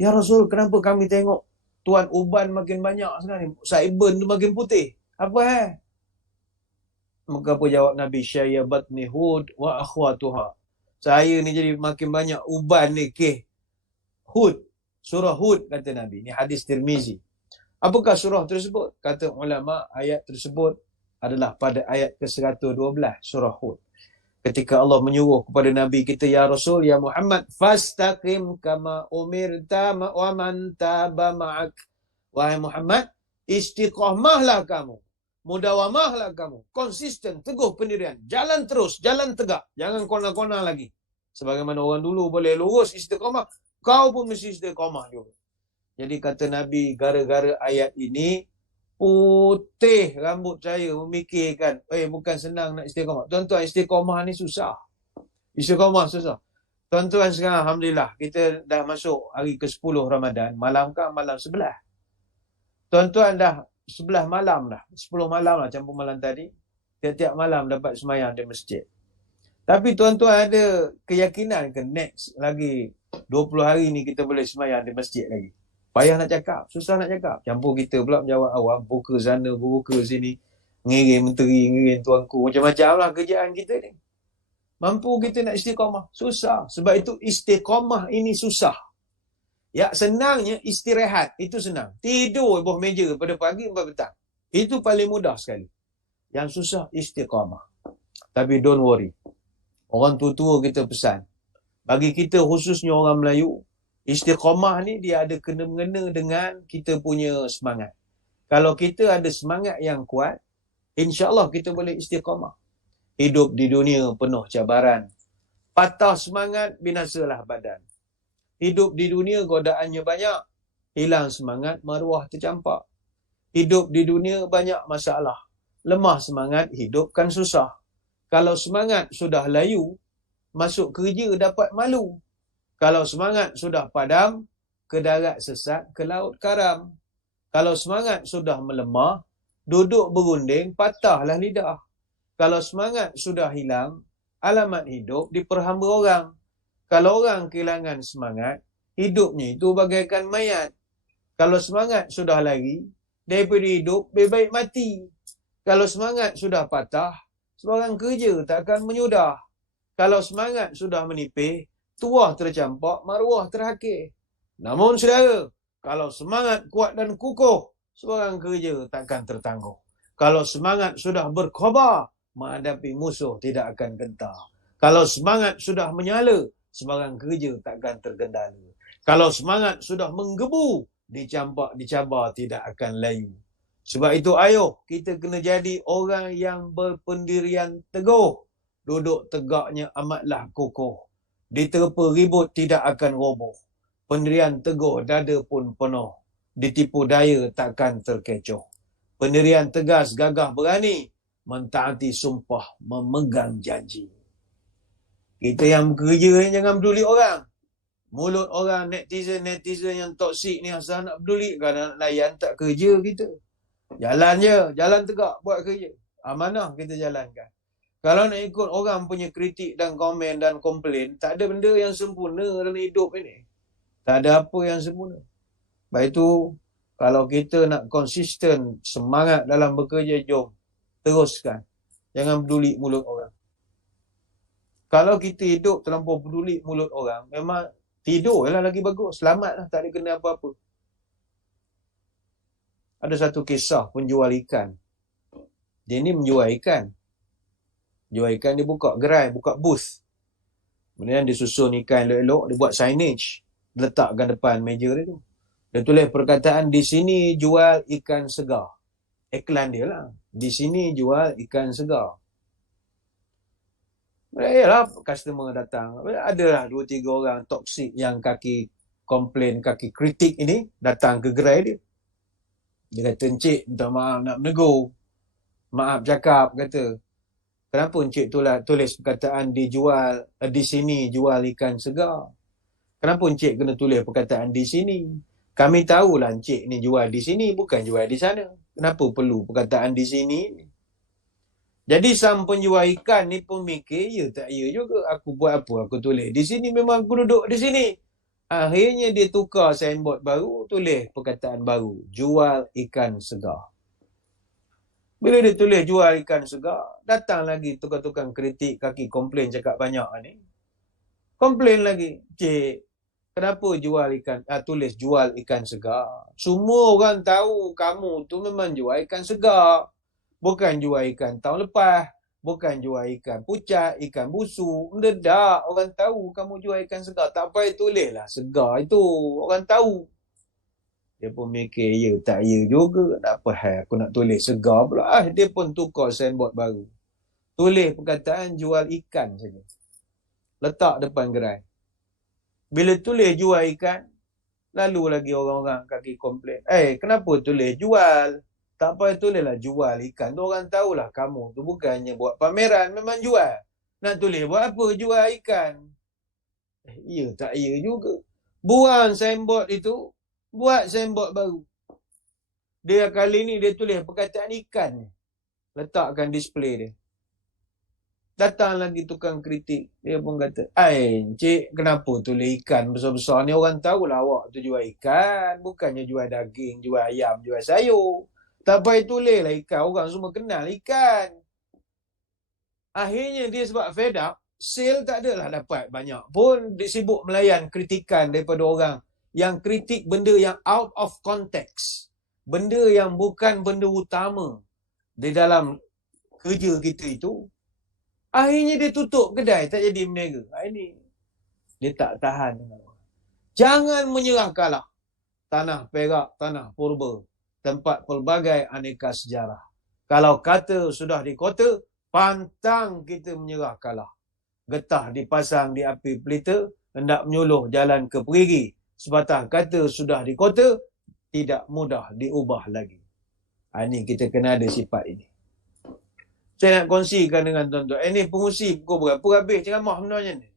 Ya Rasul, kenapa kami tengok tuan uban makin banyak sekarang ni? Saiban tu makin putih. Apa Maka apa jawab Nabi? Syayabatni Hud wa akhwatuha. Saya ni jadi makin banyak uban ni Hud. Surah Hud, kata Nabi. Ni hadis Tirmizi. Apakah surah tersebut? Kata ulama, ayat tersebut adalah pada ayat ke-112 surah Hud. Ketika Allah menyuruh kepada Nabi kita, Ya Rasul, Ya Muhammad, fastaqim kama umirta wa man taba ma'ak. Wahai Muhammad, istiqamahlah kamu. Mudawamahlah kamu. Konsisten, teguh pendirian. Jalan terus, jalan tegak. Jangan kona-kona lagi. Sebagaimana orang dulu boleh lurus istiqamah, kau pun mesti istiqamah juga. Jadi kata Nabi, gara-gara ayat ini, putih rambut saya memikirkan, bukan senang nak istiqamah. Tuan-tuan, istiqamah ni susah. Istiqamah susah. Tuan-tuan, sekarang Alhamdulillah, kita dah masuk hari ke-10 Ramadan. Malam kan? Malam 11. Tuan-tuan dah 11 malam dah. 10 malam lah campur malam tadi. Tiap-tiap malam dapat semayang di masjid. Tapi tuan-tuan ada keyakinan ke next lagi 20 hari ni kita boleh semayang di masjid lagi? Payah nak cakap, susah nak cakap. Campur kita pula menjawab awam, buka sana, buka sini. Ngirim menteri, ngirim tuanku. Macam-macam lah kerjaan kita ni. Mampu kita nak istiqamah? Susah. Sebab itu istiqamah ini susah. Ya, senangnya istirahat. Itu senang. Tidur bawah meja pada pagi sampai petang. Itu paling mudah sekali. Yang susah istiqamah. Tapi don't worry. Orang tua-tua kita pesan. Bagi kita khususnya orang Melayu, istiqamah ni dia ada kena-mengena dengan kita punya semangat. Kalau kita ada semangat yang kuat, InsyaAllah kita boleh istiqamah. Hidup di dunia penuh cabaran. Patah semangat, binasalah badan. Hidup di dunia godaannya banyak. Hilang semangat, maruah tercampak. Hidup di dunia banyak masalah. Lemah semangat, hidup kan susah. Kalau semangat sudah layu, masuk kerja dapat malu. Kalau semangat sudah padam, ke darat sesat, ke laut karam. Kalau semangat sudah melemah, duduk berunding, patahlah lidah. Kalau semangat sudah hilang, alamat hidup diperhamba orang. Kalau orang kehilangan semangat, hidupnya itu bagaikan mayat. Kalau semangat sudah lari, daripada hidup, lebih baik mati. Kalau semangat sudah patah, sebarang kerja takkan menyudah. Kalau semangat sudah menipis, tuah tercampak, maruah terhakir. Namun saudara, kalau semangat kuat dan kukuh, sebarang kerja takkan tertangguh. Kalau semangat sudah berkobar, menghadapi musuh tidak akan gentar. Kalau semangat sudah menyala, sebarang kerja takkan tergendala. Kalau semangat sudah menggebu, dicabar tidak akan layu. Sebab itu ayuh, kita kena jadi orang yang berpendirian teguh. Duduk tegaknya amatlah kukuh. Diterpa ribut tidak akan roboh. Pendirian teguh dada pun penuh. Ditipu daya takkan terkecoh. Pendirian tegas gagah berani. Mentaati sumpah memegang janji. Kita yang bekerja ni jangan peduli orang. Mulut orang netizen yang toksik ni asal nak peduli kan nak layan tak kerja kita. Jalan je, jalan tegak buat kerja. Amanah kita jalankan. Kalau nak ikut orang punya kritik dan komen dan komplain, tak ada benda yang sempurna dalam hidup ini. Tak ada apa yang sempurna. Sebab itu, kalau kita nak konsisten semangat dalam bekerja, jom teruskan. Jangan peduli mulut orang. Kalau kita hidup terlampau peduli mulut orang, memang tidur lah lagi bagus. Selamatlah, tak ada kena apa-apa. Ada satu kisah penjual ikan. Dia ni menjual ikan. Jual ikan, dia buka gerai, buka booth. Kemudian dia susun ikan elok-elok, dia buat signage. Letakkan depan meja dia tu. Dia tulis perkataan, di sini jual ikan segar. Iklan dia lah. Di sini jual ikan segar. Yalah, customer datang. Adalah 2-3 orang toksik yang kaki komplain, kaki kritik ini datang ke gerai dia. Dia kata, encik minta maaf nak menegur. Maaf cakap, kata. Kenapa encik tulis perkataan dijual, di sini jual ikan segar? Kenapa encik kena tulis perkataan di sini? Kami tahulah encik ni jual di sini, bukan jual di sana. Kenapa perlu perkataan di sini? Jadi sang penjual ikan ni pun mikir, ya tak ya juga. Aku buat apa? Aku tulis di sini, memang aku duduk di sini. Akhirnya dia tukar signboard baru, tulis perkataan baru. Jual ikan segar. Bila dia tulis jual ikan segar, datang lagi tukang-tukang kritik, kaki komplain cakap banyak ni. Komplain lagi, cik, kenapa jual ikan, tulis jual ikan segar? Semua orang tahu kamu tu memang jual ikan segar. Bukan jual ikan tahun lepas. Bukan jual ikan pucat, ikan busuk. Mendedak, orang tahu kamu jual ikan segar. Tak payah tulislah segar itu. Orang tahu. Dia pun mikir, ya tak ya juga. Tak apa aku nak tulis segar pula. Dia pun tukar signboard baru. Tulis perkataan jual ikan saja. Letak depan gerai. Bila tulis jual ikan, lalu lagi orang-orang kaki komplain. Kenapa tulis jual? Tak payah tulislah jual ikan. Tu orang tahulah kamu tu bukannya buat pameran, memang jual. Nak tulis buat apa jual ikan? Ya tak ya juga. Buang signboard itu, buat signboard baru. Dia kali ni dia tulis perkataan ikan. Letakkan display dia. Datang lagi tukang kritik. Dia pun kata, encik kenapa tulis ikan besar-besar ni? Orang tahulah awak tu jual ikan. Bukannya jual daging, jual ayam, jual sayur. Tak payah tulislah ikan. Orang semua kenal ikan. Akhirnya dia sebab fed up, sale tak adalah dapat banyak pun. Dia sibuk melayan kritikan daripada orang yang kritik benda yang out of context. Benda yang bukan benda utama di dalam kerja kita itu. Akhirnya dia tutup kedai, tak jadi berniaga. Ini dia tak tahan. Jangan menyerah kalah. Tanah Perak, tanah purba, tempat pelbagai aneka sejarah. Kalau kata sudah di kota, pantang kita menyerah kalah. Getah dipasang di api pelita, hendak menyuluh jalan ke perigi. Sepatah kata sudah di kota, tidak mudah diubah lagi. Ini kita kena ada sifat ini. Saya nak kongsikan dengan tuan-tuan. Ini pengusi pukul berapa habis ceramah sebenarnya ni?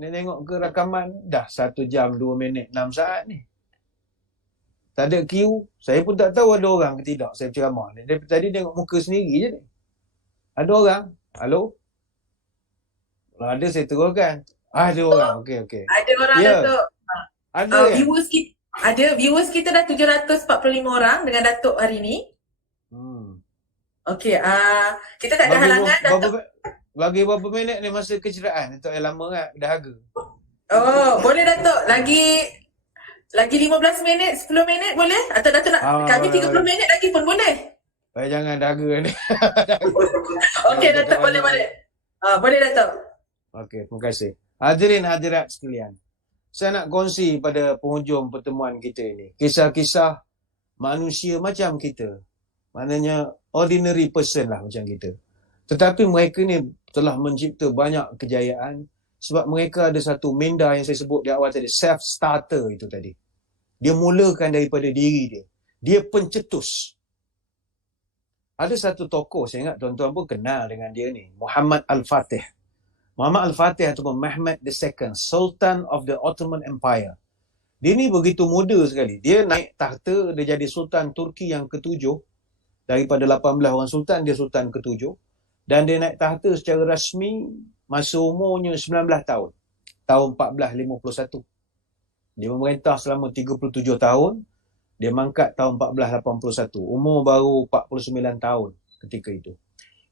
Ni tengok ke rakaman, dah 1 jam 2 minit 6 saat ni. Tak ada queue. Saya pun tak tahu ada orang ke tidak saya ceramah ni. Dari tadi tengok muka sendiri je ni. Ada orang? Halo? Kalau ada saya teruskan. Ada orang. Okey. Ada orang, Ya. Datuk. Ada ya? Viewers kita dah 745 orang dengan Datuk hari ni. Okey, kita tak ada halangan, Datuk. Bagi berapa minit ni masa keceriaan? Tak lama kan? Dahaga. Oh, boleh Datuk. Lagi 15 minit, 10 minit boleh? Atau Datuk nak kami 30 minit lagi pun boleh? Jangan dahaga ni. Okey, Datuk, boleh. Boleh, Datuk. Okey, terima kasih. Hadirin hadirat sekalian. Saya nak kongsi pada penghujung pertemuan kita ini. Kisah-kisah manusia macam kita. Maknanya ordinary person lah macam kita. Tetapi mereka ni telah mencipta banyak kejayaan sebab mereka ada satu minda yang saya sebut di awal tadi, self-starter itu tadi. Dia mulakan daripada diri dia. Dia pencetus. Ada satu tokoh, saya ingat tuan-tuan pun kenal dengan dia ni, Muhammad Al-Fatih. Muhammad Al-Fatih ataupun Mehmed II, Sultan of the Ottoman Empire. Dia ni begitu muda sekali. Dia naik tahta, dia jadi Sultan Turki yang ke-7. Daripada 18 orang Sultan, dia Sultan ke-7. Dan dia naik tahta secara rasmi masa umurnya 19 tahun. Tahun 1451. Dia memerintah selama 37 tahun. Dia mangkat tahun 1481. Umur baru 49 tahun ketika itu.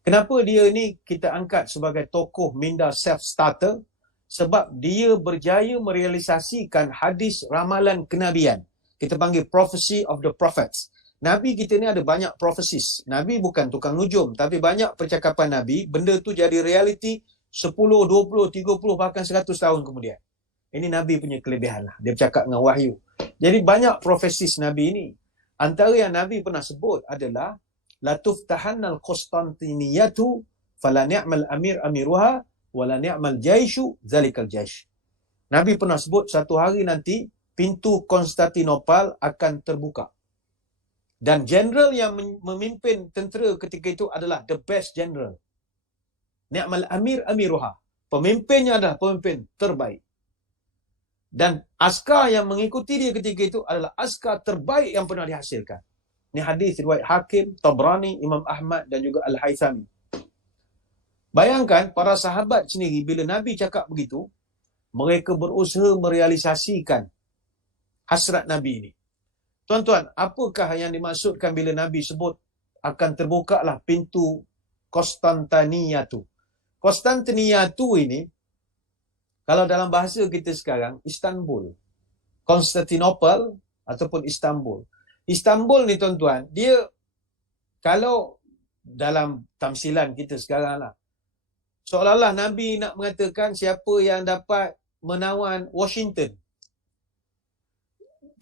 Kenapa dia ni kita angkat sebagai tokoh minda self-starter? Sebab dia berjaya merealisasikan hadis ramalan kenabian. Kita panggil prophecy of the prophets. Nabi kita ni ada banyak prophecies. Nabi bukan tukang nujum, tapi banyak percakapan Nabi, benda tu jadi reality 10, 20, 30, bahkan 100 tahun kemudian. Ini Nabi punya kelebihan lah. Dia bercakap dengan wahyu. Jadi banyak prophecies Nabi ini. Antara yang Nabi pernah sebut adalah la tuftahannal Qustantiniyatu fala ni'mal amir amiruha wala ni'mal jaishu zalikal jaish. Nabi pernah sebut satu hari nanti pintu Konstantinopel akan terbuka. Dan general yang memimpin tentera ketika itu adalah the best general. Ni'mal amir amiruha. Pemimpinnya adalah pemimpin terbaik. Dan askar yang mengikuti dia ketika itu adalah askar terbaik yang pernah dihasilkan. Ini hadis riwayat Hakim, Tabrani, Imam Ahmad dan juga Al-Haythami. Bayangkan para sahabat sendiri bila Nabi cakap begitu, mereka berusaha merealisasikan hasrat Nabi ini. Tuan-tuan, apakah yang dimaksudkan bila Nabi sebut akan terbukalah pintu Konstantiniyatu? Konstantiniyatu ini, kalau dalam bahasa kita sekarang, Istanbul. Konstantinopel ataupun Istanbul. Istanbul ni tuan-tuan, dia kalau dalam tamsilan kita sekarang lah, seolah-olah Nabi nak mengatakan siapa yang dapat menawan Washington.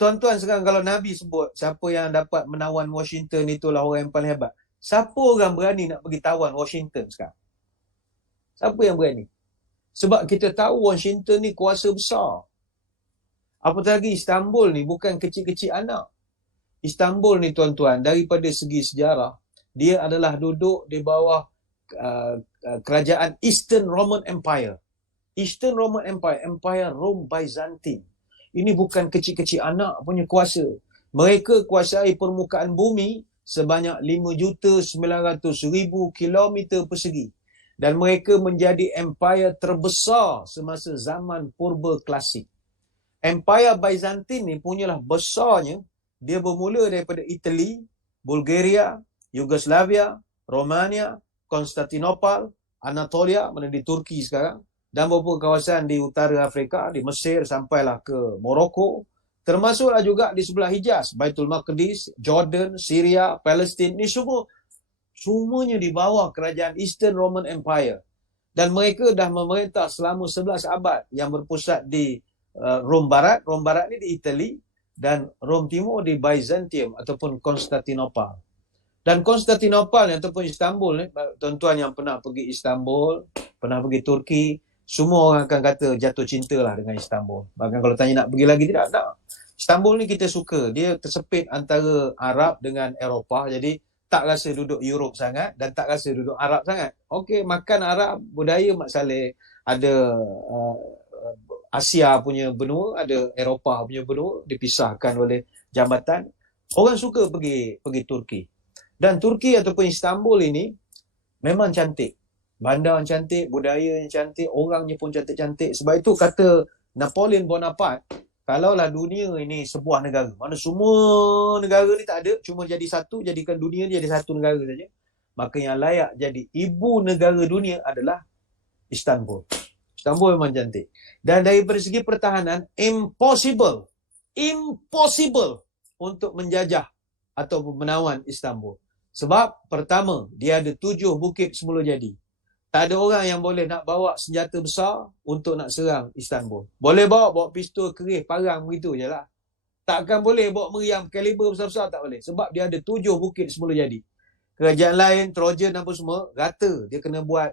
Tuan-tuan sekarang kalau Nabi sebut siapa yang dapat menawan Washington itulah orang yang paling hebat. Siapa orang berani nak pergi tawan Washington sekarang? Siapa yang berani? Sebab kita tahu Washington ni kuasa besar. Apatah lagi Istanbul ni bukan kecil-kecil anak. Istanbul ni tuan-tuan, daripada segi sejarah, dia adalah duduk di bawah kerajaan Eastern Roman Empire. Eastern Roman Empire, Empire Rome Byzantine. Ini bukan kecil-kecil anak punya kuasa. Mereka kuasai permukaan bumi sebanyak 5,900,000 kilometer persegi. Dan mereka menjadi empire terbesar semasa zaman purba klasik. Empire Byzantine ni punyalah besarnya. Dia bermula daripada Itali, Bulgaria, Yugoslavia, Romania, Konstantinopel, Anatolia, mana di Turki sekarang, dan beberapa kawasan di utara Afrika, di Mesir sampailah ke Morocco, termasuklah juga di sebelah Hijaz, Baitul Maqdis, Jordan, Syria, Palestin, ni semuanya di bawah kerajaan Eastern Roman Empire. Dan mereka dah memerintah selama 11 abad yang berpusat di Rom Barat. Rom Barat ni di Itali, dan Rom Timur di Byzantium ataupun Konstantinopel. Dan Konstantinopel ataupun Istanbul ni, tuan-tuan yang pernah pergi Istanbul, pernah pergi Turki, semua orang akan kata jatuh cinta lah dengan Istanbul. Bahkan kalau tanya nak pergi lagi, tidak. Istanbul ni kita suka. Dia tersepit antara Arab dengan Eropah. Jadi tak rasa duduk Europe sangat dan tak rasa duduk Arab sangat. Okey, makan Arab, budaya Mak Saleh, ada Asia punya benua, ada Eropah punya benua, dipisahkan oleh jambatan. Orang suka pergi Turki. Dan Turki ataupun Istanbul ini memang cantik. Bandar yang cantik, budaya yang cantik, orangnya pun cantik-cantik. Sebab itu kata Napoleon Bonaparte, kalaulah dunia ini sebuah negara, mana semua negara ni tak ada, cuma jadi satu, jadikan dunia ni jadi satu negara saja, maka yang layak jadi ibu negara dunia adalah Istanbul. Istanbul memang cantik. Dan daripada segi pertahanan, impossible untuk menjajah atau menawan Istanbul. Sebab pertama, dia ada 7 bukit semula jadi. Tak ada orang yang boleh nak bawa senjata besar untuk nak serang Istanbul. Boleh bawa pistol, kerih, parang begitu je lah. Takkan boleh bawa meriam kaliber besar-besar, tak boleh. Sebab dia ada 7 bukit semula jadi. Kerajaan lain, Trojan apa semua, rata. Dia kena buat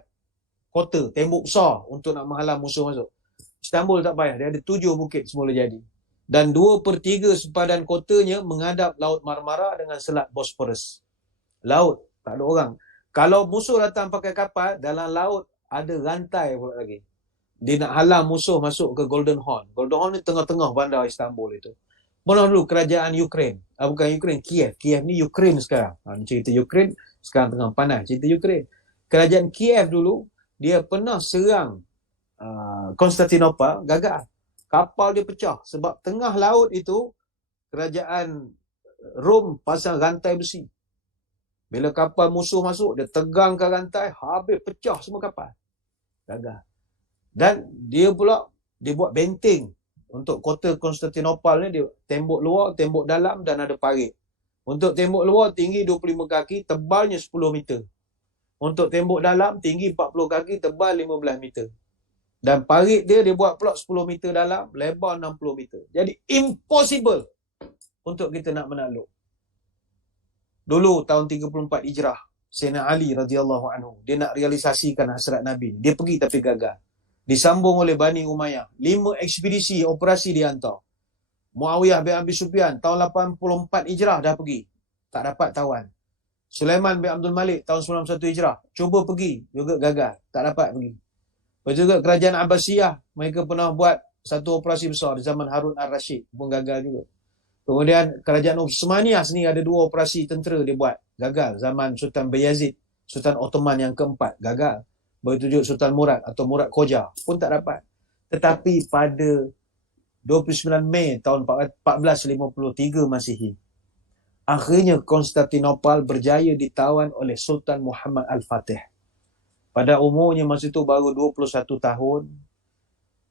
kota, tembok besar untuk nak menghalang musuh masuk. Istanbul tak payah, dia ada 7 bukit semula jadi. Dan 2/3 sempadan kotanya menghadap Laut Marmara dengan Selat Bosporus. Laut, tak ada orang. Kalau musuh datang pakai kapal, dalam laut ada rantai pula lagi. Dia nak halang musuh masuk ke Golden Horn. Golden Horn ni tengah-tengah bandar Istanbul itu. Pernah dulu kerajaan Ukraine. Bukan Ukraine, Kiev. Kiev ni Ukraine sekarang. Cerita Ukraine, sekarang tengah panas. Cerita Ukraine. Kerajaan Kiev dulu, dia pernah serang Konstantinopel, gagal. Kapal dia pecah. Sebab tengah laut itu, kerajaan Rom pasang rantai besi. Bila kapal musuh masuk, dia tegangkan rantai, habis pecah semua kapal. Gagal. Dan dia pula, dia buat benteng untuk kota Konstantinopel ni, dia tembok luar, tembok dalam dan ada parit. Untuk tembok luar tinggi 25 kaki, tebalnya 10 meter. Untuk tembok dalam tinggi 40 kaki, tebal 15 meter. Dan parit dia buat pula 10 meter dalam, lebar 60 meter. Jadi impossible untuk kita nak menakluk. Dulu tahun 34 Hijrah, Sayyidina Ali radhiyallahu anhu, dia nak realisasikan hasrat Nabi. Dia pergi tapi gagal. Disambung oleh Bani Umayyah. 5 ekspedisi operasi dihantar. Muawiyah bin Abi Sufyan tahun 84 Hijrah dah pergi. Tak dapat tawan. Sulaiman bin Abdul Malik tahun 91 Hijrah. Cuba pergi, juga gagal. Tak dapat pergi. Lepas juga kerajaan Abbasiyah, mereka pernah buat satu operasi besar di zaman Harun al-Rashid. Pun gagal juga. Kemudian kerajaan Utsmaniyah sendiri ada 2 operasi tentera dia buat. Gagal. Zaman Sultan Bayazid, Sultan Ottoman yang keempat. Gagal. Begitu juga Sultan Murad atau Murad Koja pun tak dapat. Tetapi pada 29 Mei tahun 1453 Masihi, akhirnya Konstantinopel berjaya ditawan oleh Sultan Muhammad Al-Fatih. Pada umurnya masa itu baru 21 tahun.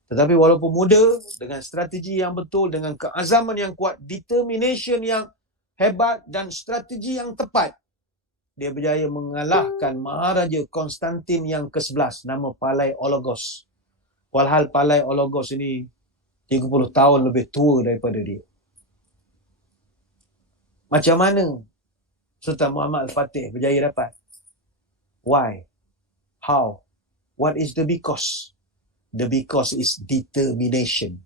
Tetapi walaupun muda, dengan strategi yang betul, dengan keazaman yang kuat, determination yang hebat dan strategi yang tepat, dia berjaya mengalahkan Maharaja Konstantin yang ke-11, nama Palaiologos. Walhal Palaiologos ini 30 tahun lebih tua daripada dia. Macam mana Sultan Muhammad Al-Fatih berjaya dapat? Why? How? What is the because? The because is determination.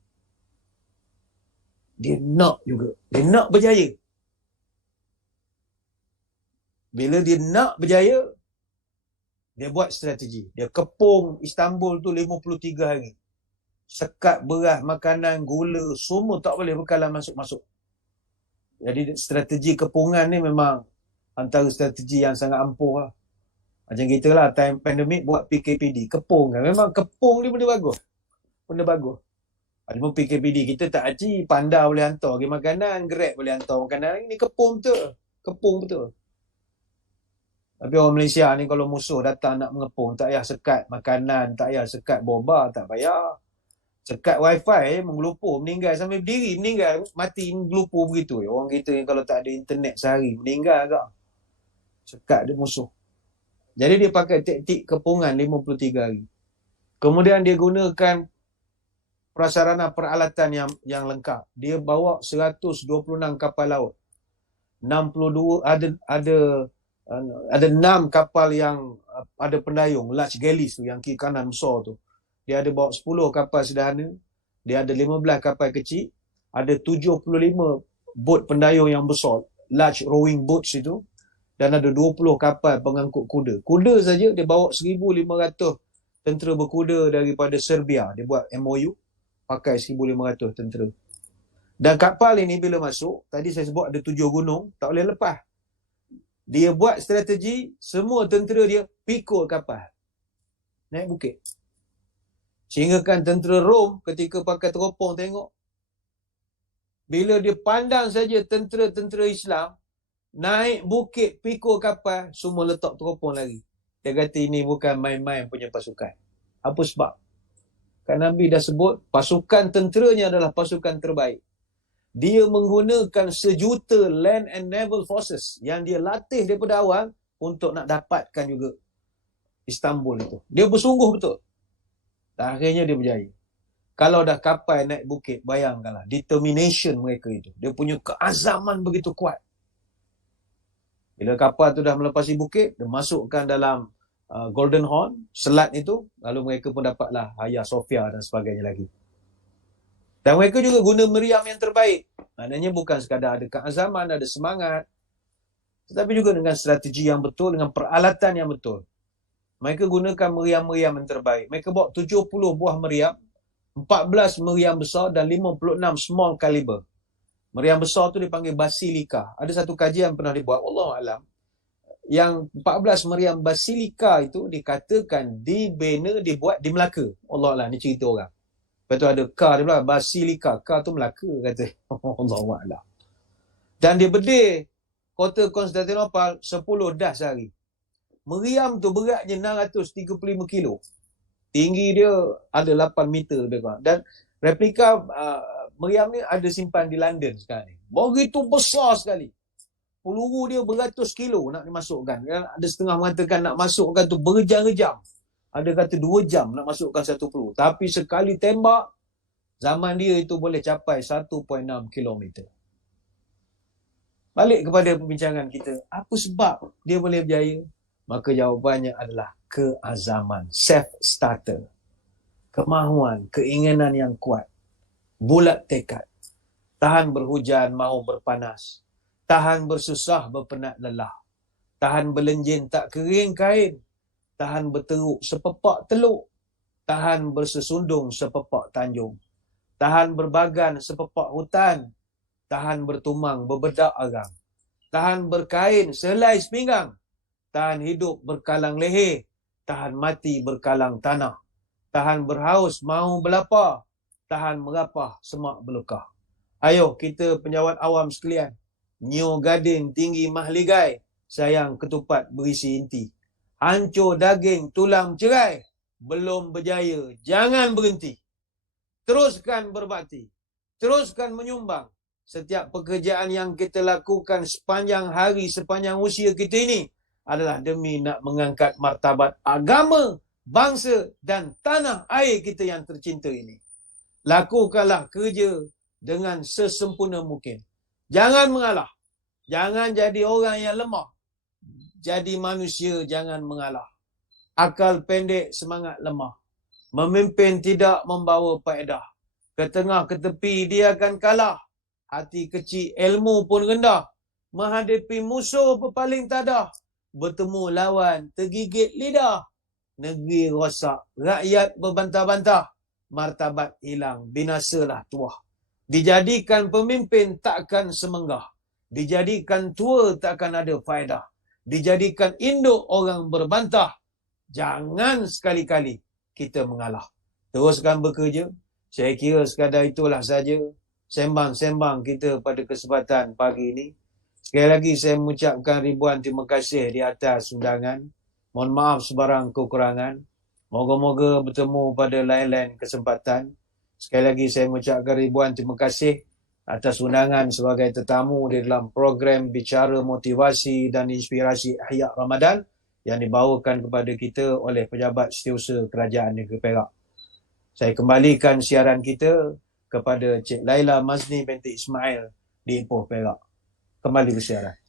Dia nak juga. Dia nak berjaya. Bila dia nak berjaya, dia buat strategi. Dia kepung Istanbul tu 53 hari. Sekat beras, makanan, gula, semua tak boleh bekalan masuk-masuk. Jadi strategi kepungan ni memang antara strategi yang sangat ampuh lah. Macam kita lah, time pandemik buat PKPD. Kepung kan. Memang kepung ni benda bagus. Benda bagus. Cuma PKPD kita tak aci, panda boleh hantar pergi makanan, Grab boleh hantar makanan. Ini kepung betul. Kepung betul. Tapi orang Malaysia ni kalau musuh datang nak mengepung, tak payah sekat makanan, tak payah sekat boba, tak payah. Sekat wifi, menggelupur, meninggal sambil berdiri, meninggal, mati, menggelupur begitu. Orang kita ni kalau tak ada internet sehari, meninggal agak. Sekat dia musuh. Jadi dia pakai taktik kepungan 53 hari. Kemudian dia gunakan prasarana peralatan yang lengkap. Dia bawa 126 kapal laut. 62 ada ada 6 kapal yang ada pendayung, large galleys tu, yang kiri kanan besar tu. Dia ada bawa 10 kapal sederhana, dia ada 15 kapal kecil, ada 75 bot pendayung yang besar, large rowing boats itu, dan ada 20 kapal pengangkut kuda. Kuda saja dia bawa 1,500 tentera berkuda daripada Serbia. Dia buat MOU, pakai 1,500 tentera. Dan kapal ini bila masuk, tadi saya sebut ada 7 gunung, tak boleh lepas. Dia buat strategi, semua tentera dia pikul kapal, naik bukit. Sehingga kan tentera Rom ketika pakai teropong tengok, bila dia pandang saja tentera-tentera Islam naik bukit pikul kapal, semua letak teropong lagi. Dia kata ini bukan main-main punya pasukan. Apa sebab? Kan Nabi dah sebut pasukan tenteranya adalah pasukan terbaik. Dia menggunakan 1 juta land and naval forces yang dia latih daripada awal untuk nak dapatkan juga Istanbul itu. Dia bersungguh betul. Dan akhirnya dia berjaya. Kalau dah kapal naik bukit, bayangkanlah determination mereka itu. Dia punya keazaman begitu kuat. Bila kapal tu dah melepasi bukit, dia masukkan dalam Golden Horn, selat itu, lalu mereka pun dapatlah Hagia Sophia dan sebagainya lagi. Dan mereka juga guna meriam yang terbaik. Maknanya bukan sekadar ada keazaman, ada semangat, tetapi juga dengan strategi yang betul, dengan peralatan yang betul. Mereka gunakan meriam-meriam yang terbaik. Mereka bawa 70 buah meriam, 14 meriam besar dan 56 small caliber. Meriam besar tu dipanggil basilika. Ada satu kajian pernah dibuat, Allahualam, yang 14 meriam basilika itu dikatakan dibina, dibuat di Melaka. Allahualam, ni cerita orang. Lepas tu ada K dia bilang, basilika. K tu Melaka, kata. Allahualam. Dan dia berdiri kota Konstantinopel 10 dah sehari. Meriam tu beratnya 635 kilo. Tinggi dia ada 8 meter lebih kurang. Dan replika meriam ni ada simpan di London sekarang ni. Begitu besar sekali. Peluru dia beratus kilo nak dimasukkan. Ada setengah mengatakan nak masukkan tu berjam-jam. Ada kata 2 jam nak masukkan satu peluru. Tapi sekali tembak, zaman dia itu boleh capai 1.6 kilometer. Balik kepada perbincangan kita. Apa sebab dia boleh berjaya? Maka jawapannya adalah keazaman. Self-starter. Kemahuan, keinginan yang kuat. Bulat tekad. Tahan berhujan, mahu berpanas. Tahan bersusah, berpenat lelah. Tahan berlenjin, tak kering kain. Tahan berteruk, sepepak teluk. Tahan bersesundung, sepepak tanjung. Tahan berbagan, sepepak hutan. Tahan bertumang, berbedak arang. Tahan berkain, sehelai sepinggang. Tahan hidup, berkalang leher. Tahan mati, berkalang tanah. Tahan berhaus, mahu berlapar. Tahan merapah, semak berlukah. Ayo kita penjawat awam sekalian. Nyo gading tinggi mahligai. Sayang ketupat berisi inti. Hancur daging tulang cerai. Belum berjaya, jangan berhenti. Teruskan berbakti. Teruskan menyumbang. Setiap pekerjaan yang kita lakukan sepanjang hari, sepanjang usia kita ini adalah demi nak mengangkat martabat agama, bangsa dan tanah air kita yang tercinta ini. Lakukanlah kerja dengan sesempurna mungkin. Jangan mengalah. Jangan jadi orang yang lemah. Jadi manusia jangan mengalah. Akal pendek, semangat lemah. Memimpin tidak membawa faedah. Ke tengah, ke tepi dia akan kalah. Hati kecil, ilmu pun rendah. Menghadapi musuh berpaling tadah. Bertemu lawan, tergigit lidah. Negeri rosak, rakyat berbantah-bantah. Martabat hilang, binasalah tuah. Dijadikan pemimpin takkan semenggah. Dijadikan tua takkan ada faedah. Dijadikan induk orang berbantah. Jangan sekali-kali kita mengalah. Teruskan bekerja. Saya kira sekadar itulah saja sembang-sembang kita pada kesempatan pagi ini. Sekali lagi saya mengucapkan ribuan terima kasih di atas undangan. Mohon maaf sebarang kekurangan. Moga-moga bertemu pada lain-lain kesempatan. Sekali lagi saya mengucapkan ribuan terima kasih atas undangan sebagai tetamu di dalam program Bicara Motivasi dan Inspirasi Ihya Ramadan yang dibawakan kepada kita oleh Pejabat Setiausaha Kerajaan Negeri Perak. Saya kembalikan siaran kita kepada Cik Laila Mazni binti Ismail di Ipoh Perak. Kembali bersiaran.